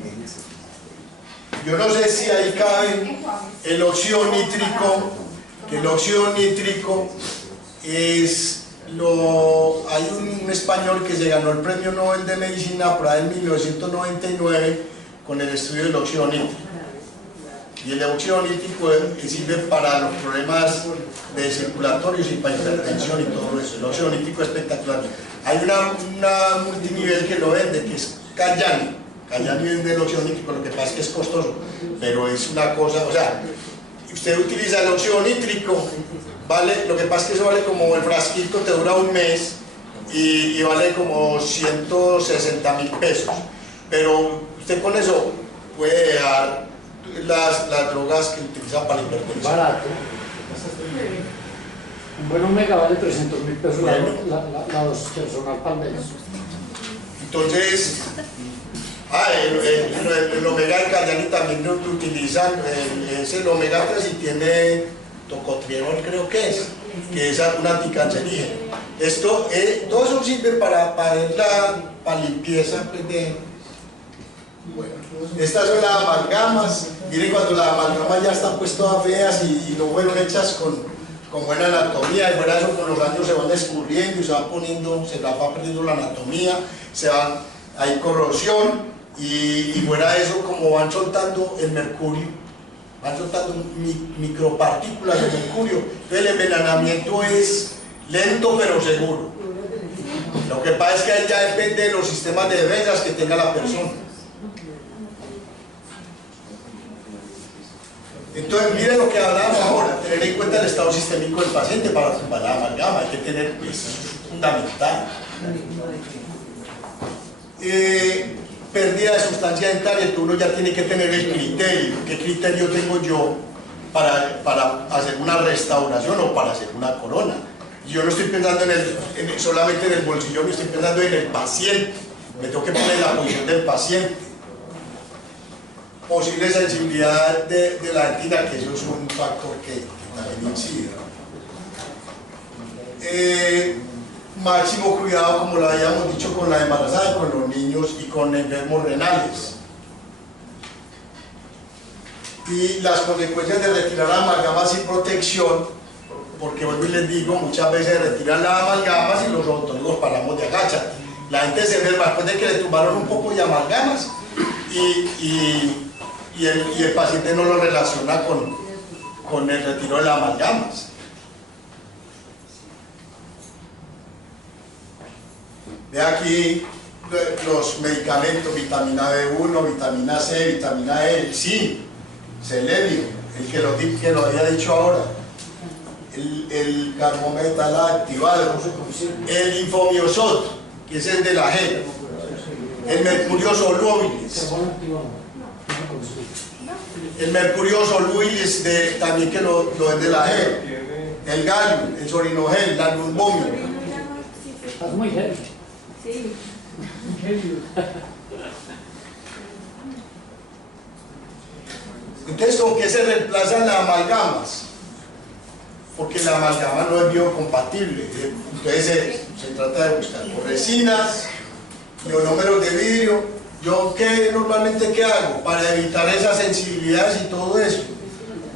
Yo no sé si ahí cabe el óxido nítrico, que el óxido nítrico es hay un español que se ganó el premio Nobel de Medicina por ahí en 1999 con el estudio del óxido nítrico. Y el óxido nítrico sirve para los problemas de circulatorios y para hipertensión y todo eso. El óxido nítrico es espectacular. Hay una multinivel que lo vende, que es Cayani. Cayani vende el óxido nítrico, lo que pasa es que es costoso, pero es una cosa, o sea, usted utiliza el óxido nítrico, vale, lo que pasa es que eso vale como el frasquito, te dura un mes y vale como 160.000 pesos. Pero usted con eso puede dejar las drogas que utilizan para la hipertensión. Barato. Un buen omega vale 300.000 pesos la dosis personal para el mes. Entonces, el omega de Cayani también lo utilizan, es el omega 3 y tiene tocotrienol, creo que es un anticancerígeno. Todo eso sirve para limpieza pues, bueno, estas son las amalgamas. Miren, cuando las amalgamas ya están pues todas feas y no fueron hechas con buena anatomía, y fuera de eso con los años se van escurriendo y se va perdiendo la anatomía, hay corrosión y fuera de eso, como van soltando el mercurio, van soltando micropartículas de mercurio, entonces el envenenamiento es lento pero seguro. Lo que pasa es que ahí ya depende de los sistemas de defensas que tenga la persona. Entonces, miren lo que hablábamos ahora, tener en cuenta el estado sistémico del paciente para tumbar la amalgama, hay que tener, pues, eso es fundamental. Pérdida de sustancia dentaria, entonces uno ya tiene que tener el criterio. ¿Qué criterio tengo yo para hacer una restauración o para hacer una corona? Yo no estoy pensando solamente en el bolsillo, me estoy pensando en el paciente. Me tengo que poner en la posición del paciente. Posible sensibilidad de la dentina, que eso es un factor que también incide. Máximo cuidado, como lo habíamos dicho, con la embarazada y con los niños y con enfermos renales. Y las consecuencias de retirar amalgamas sin protección, porque vuelvo y les digo, muchas veces retiran las amalgamas y los odontólogos paramos de agacha. La gente se enferma después de que le tumbaron un poco de amalgamas y el paciente no lo relaciona con el retiro de las amalgamas. Ve aquí los medicamentos, vitamina B1, vitamina C, vitamina E, el zinc, selenio, el que lo había dicho ahora, el carbón metal activado, el infomiosot, que es el de la G, el mercurio solubilis, el mercurio solubilis también que lo es de la G, el galio, el sorinogel, la albumina. Estás muy heavy. Sí. Entonces, ¿con qué se reemplazan las amalgamas? Porque la amalgama no es biocompatible. Entonces se trata de buscar resinas, ionómeros de vidrio. ¿Yo normalmente qué hago? Para evitar esas sensibilidades y todo eso.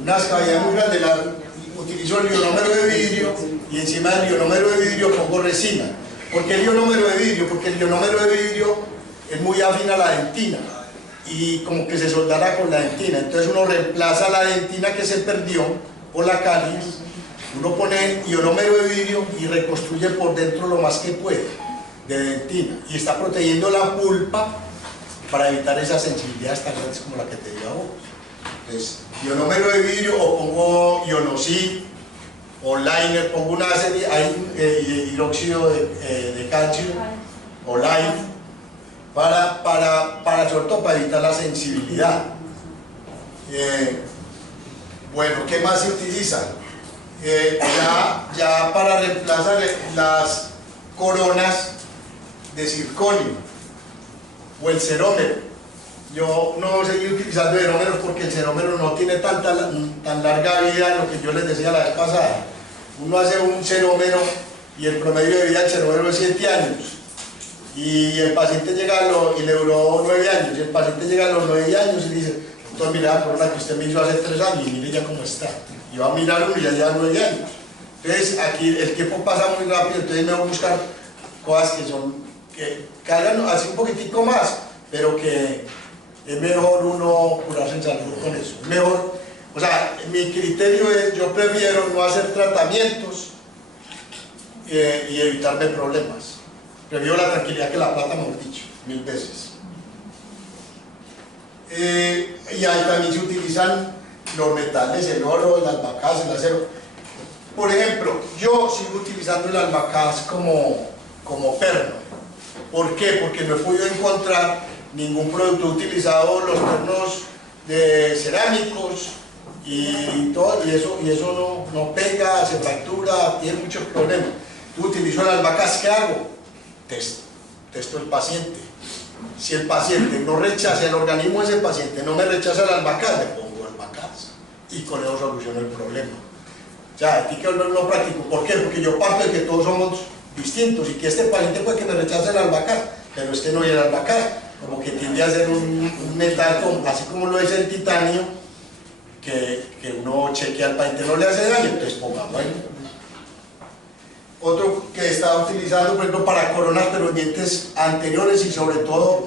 Unas cavidades muy grandes, utilizo el ionómero de vidrio y encima del ionómero de vidrio pongo resina. ¿Por qué el ionómero de vidrio? Porque el ionómero de vidrio es muy afín a la dentina y como que se soldara con la dentina. Entonces uno reemplaza la dentina que se perdió por la caries. Uno pone ionómero de vidrio y reconstruye por dentro lo más que puede de dentina y está protegiendo la pulpa para evitar esas sensibilidades tan grandes como la que te dio a vos. Entonces, ionómero de vidrio o pongo ionosil o liner, pongo una serie, hay hidróxido de calcio o lime sobre todo para evitar la sensibilidad. Bueno, ¿qué más se utiliza? Ya para reemplazar las coronas de circonio o el cerómero. Yo no seguí utilizando cerómeros porque el cerómero no tiene tan larga vida, lo que yo les decía la vez pasada. Uno hace un cerómero y el promedio de vida del cerómero es 7 años y el paciente llega y le duró 9 años y el paciente llega a los 9 años y dice: entonces mira la corona que usted me hizo hace 3 años y mire ya cómo está. Y va a mirar uno y ya lleva 9 años. Entonces aquí el tiempo pasa muy rápido, entonces me voy a buscar cosas que cargan así un poquitico más, pero que es mejor uno curarse en salud con eso. Mejor, o sea, mi criterio es, yo prefiero no hacer tratamientos y evitarme problemas. Prefiero la tranquilidad que la plata, mejor dicho, 1000 veces. Y ahí también se utilizan los metales, el oro, el albacás, el acero. Por ejemplo, yo sigo utilizando el albacás como perno. ¿Por qué? Porque no he podido encontrar ningún producto utilizado, los pernos de cerámicos y todo, y eso no pega, se fractura, tiene muchos problemas. Yo utilizo el albacás, ¿qué hago? Testo el paciente. Si el paciente no rechaza, el organismo de ese paciente no me rechaza el albacás, le pongo albacás y con eso soluciono el problema. O sea, aquí que lo práctico. ¿Por qué? Porque yo parto de que todos somos distintos y que este paciente puede que me rechace el albacás, pero este no, y el albacás como que tiende a ser un metal, así como lo es el titanio, que uno chequea al paciente, no le hace daño, entonces pongamos ahí. Otro que estaba utilizando, por ejemplo, para coronas, pero los dientes anteriores y sobre todo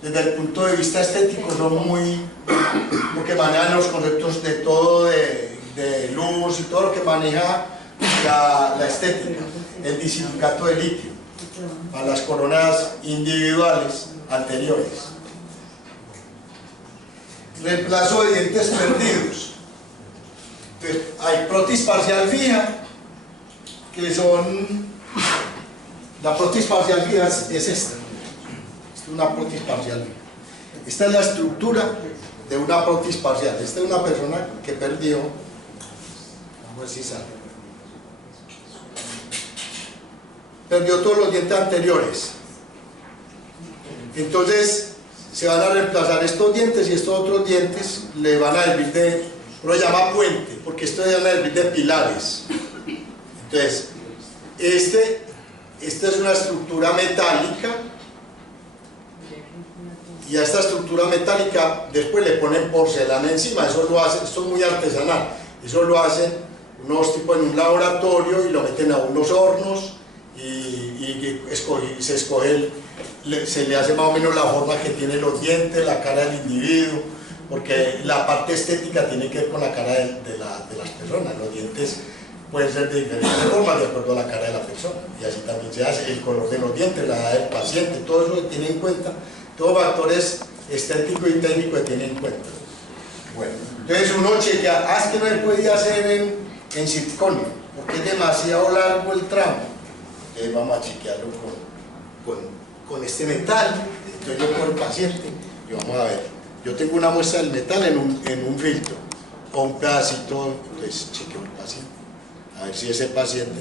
desde el punto de vista estético son muy, porque manejan los conceptos de todo, de luz y todo lo que maneja la estética, el disilicato de litio para las coronas individuales anteriores. Reemplazo de dientes perdidos. Entonces, hay prótesis parcial fija, que son, la prótesis parcial fija es esta. Esta es una prótesis parcial fija. Esta es la estructura de una prótesis parcial. Esta es una persona que perdió, vamos a ver si sale, perdió todos los dientes anteriores. Entonces se van a reemplazar estos dientes y estos otros dientes le van a servir de, uno llama puente, porque esto ya van a servir de pilares. Entonces, esta es una estructura metálica y a esta estructura metálica después le ponen porcelana encima. Eso lo hacen, esto es muy artesanal, eso lo hacen unos tipos en un laboratorio y lo meten a unos hornos y se escoge, se le hace más o menos la forma que tienen los dientes, la cara del individuo, porque la parte estética tiene que ver con la cara de las personas. Los dientes pueden ser de diferentes formas de acuerdo a la cara de la persona, y así también se hace el color de los dientes, la edad del paciente, todo eso se tiene en cuenta, todos factores estéticos y técnicos se tienen en cuenta. Bueno, entonces uno chequea, es que no se podía hacer en circonio, porque es demasiado largo el tramo. Entonces vamos a chequearlo con este metal. Entonces yo con el paciente, y vamos a ver, yo tengo una muestra del metal en un filtro, o un pedacito, entonces chequeo el paciente. A ver si ese paciente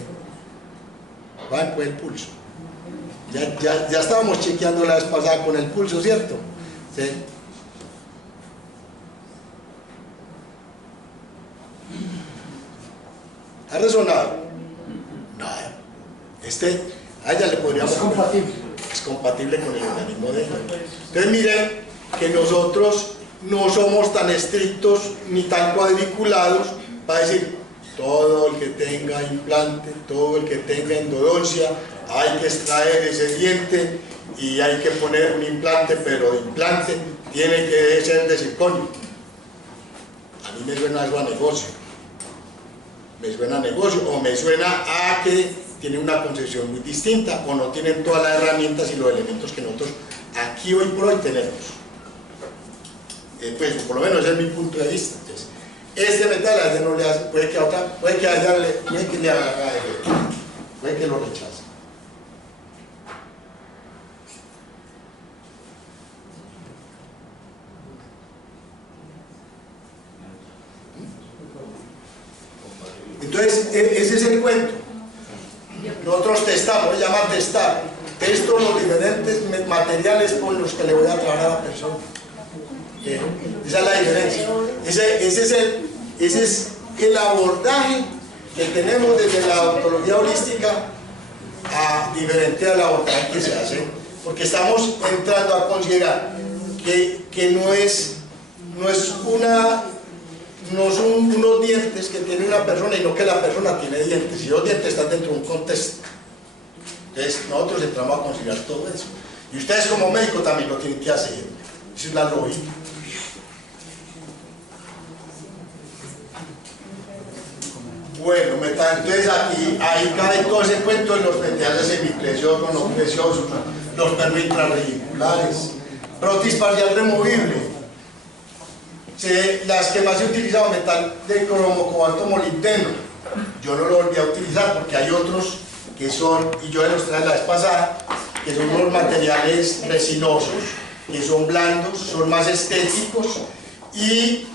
va pues el pulso. Ya estábamos chequeando la vez pasada con el pulso, ¿cierto? ¿Sí? ¿Ha resonado? Nada. A ella le podríamos... Es compatible. Es compatible con el organismo de ella. Entonces miren que nosotros no somos tan estrictos ni tan cuadriculados para decir todo el que tenga implante, todo el que tenga endodoncia, hay que extraer ese diente y hay que poner un implante, pero el implante tiene que ser de circonio. A mí me suena eso a negocio. Me suena a negocio o me suena a que tiene una concepción muy distinta o no tienen todas las herramientas y los elementos que nosotros aquí hoy por hoy tenemos. Pues por lo menos ese es mi punto de vista. Entonces, este metal a ella no le hace, puede que a ella le haga efecto, puede que lo rechace. Entonces, ese es el cuento. Nosotros testamos, se llama testar. Testo los diferentes materiales con los que le voy a trabajar a la persona. Esa es la diferencia. Ese es el abordaje que tenemos desde la odontología holística diferente al abordaje que se hace, porque estamos entrando a considerar que no son unos dientes que tiene una persona y no que la persona tiene dientes. Si los dientes están dentro de un contexto, entonces nosotros entramos a considerar todo eso. Y ustedes como médicos también lo tienen que hacer. Es una lógica. Bueno, entonces ahí cae todo ese cuento de los materiales semipreciosos, no preciosos, los permitradiculares, prótesis parcial removible. Las que más he utilizado, metal de cromo, cobalto, molibdeno. Yo no lo volví a utilizar porque hay otros que son, y yo los traje la vez pasada, que son unos materiales resinosos, que son blandos, son más estéticos y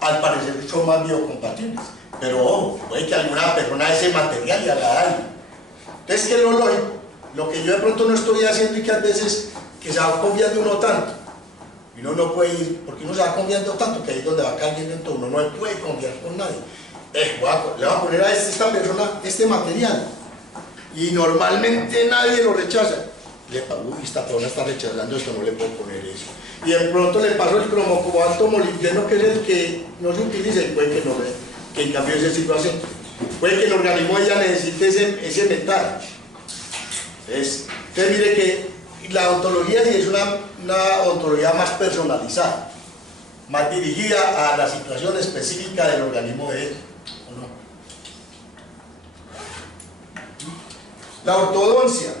al parecer son más biocompatibles. Pero ojo, puede que alguna persona de ese material le haga daño. Entonces, ¿qué es lo lógico? Lo que yo de pronto no estoy haciendo y que a veces que se va confiando uno tanto. Y uno no puede ir, porque uno se va confiando tanto que ahí es donde va cayendo en todo. Uno no puede confiar con nadie. Le va a poner a esta persona este material. Y normalmente nadie lo rechaza. Uy, esta persona está rechazando esto, no le puedo poner eso. Y de pronto le paso el cromocobalto molibdeno, que es el que no se utiliza, y puede que no que en cambio ese sí lo hace. Puede que el organismo ya necesite ese metal. Entonces mire que la odontología sí es una odontología más personalizada, más dirigida a la situación específica del organismo de él, ¿o no? La ortodoncia,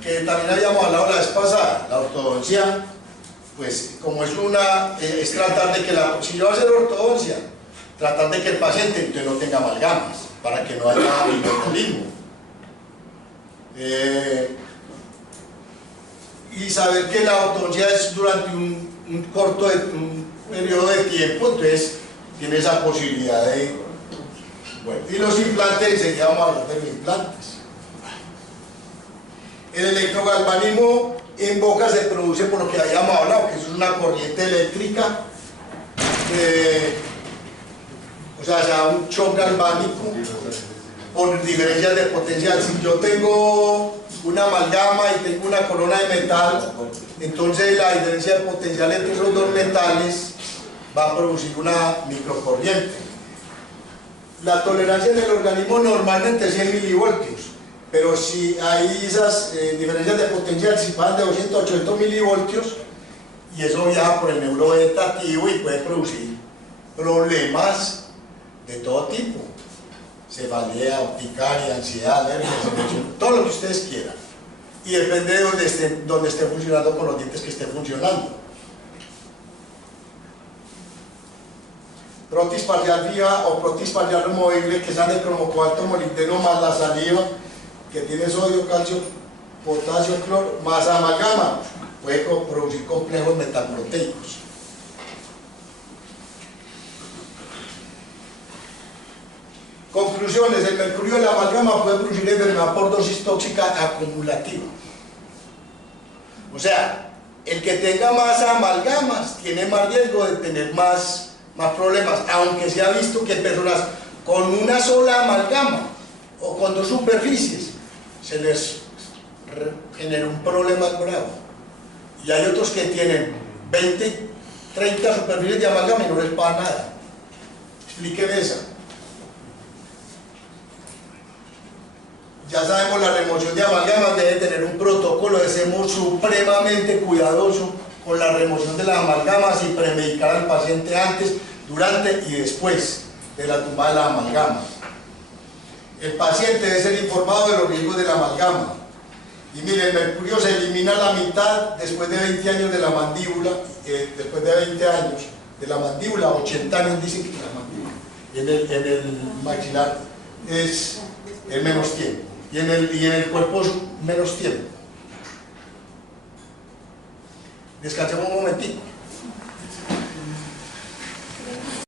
que también habíamos hablado la vez pasada. La ortodoncia, pues como es tratar de que si yo voy a hacer ortodoncia, tratar de que el paciente entonces no tenga amalgamas, para que no haya inmortalismo. Y saber que la ortodoncia es durante un periodo de tiempo, entonces tiene esa posibilidad de... Bueno, y los implantes, enseguida vamos a hablar de los implantes. El electrogalvanismo en boca se produce por lo que habíamos hablado, que es una corriente eléctrica, o sea, un shock galvánico por diferencias de potencial. Si yo tengo una amalgama y tengo una corona de metal, entonces la diferencia de potencial entre esos dos metales va a producir una microcorriente. La tolerancia en el organismo normalmente es 100 milivoltios, pero si hay esas diferencias de potencial, si pasan de 200 a 800 milivoltios, y eso viaja por el neurovegetativo y puede producir problemas de todo tipo: cefalea, urticaria, ansiedad, alergia, todo lo que ustedes quieran, y depende de donde esté funcionando, con los dientes que esté funcionando. Prótesis parcial viva o prótesis parcial removible, que sale cromocobalto, molibdeno más la saliva, que tiene sodio, calcio, potasio, cloro, más amalgama, puede producir complejos metalproteicos. Conclusiones: el mercurio de la amalgama puede producir enfermedad por dosis tóxica acumulativa. O sea, el que tenga más amalgamas tiene más riesgo de tener más problemas, aunque se ha visto que personas con una sola amalgama o con dos superficies, se les genera un problema grave. Y hay otros que tienen 20, 30 superficies de amalgama y no les pasa nada. Explíqueme esa. Ya sabemos, la remoción de amalgamas debe tener un protocolo, debe ser supremamente cuidadoso con la remoción de las amalgamas y premedicar al paciente antes, durante y después de la tumbada de las amalgamas. El paciente debe ser informado de los riesgos de la amalgama. Y mire, el mercurio se elimina la mitad después de 20 años de la mandíbula, después de 20 años de la mandíbula, 80 años dicen que la mandíbula, en el maxilar es el menos tiempo, y en el cuerpo menos tiempo. Descansemos un momentico.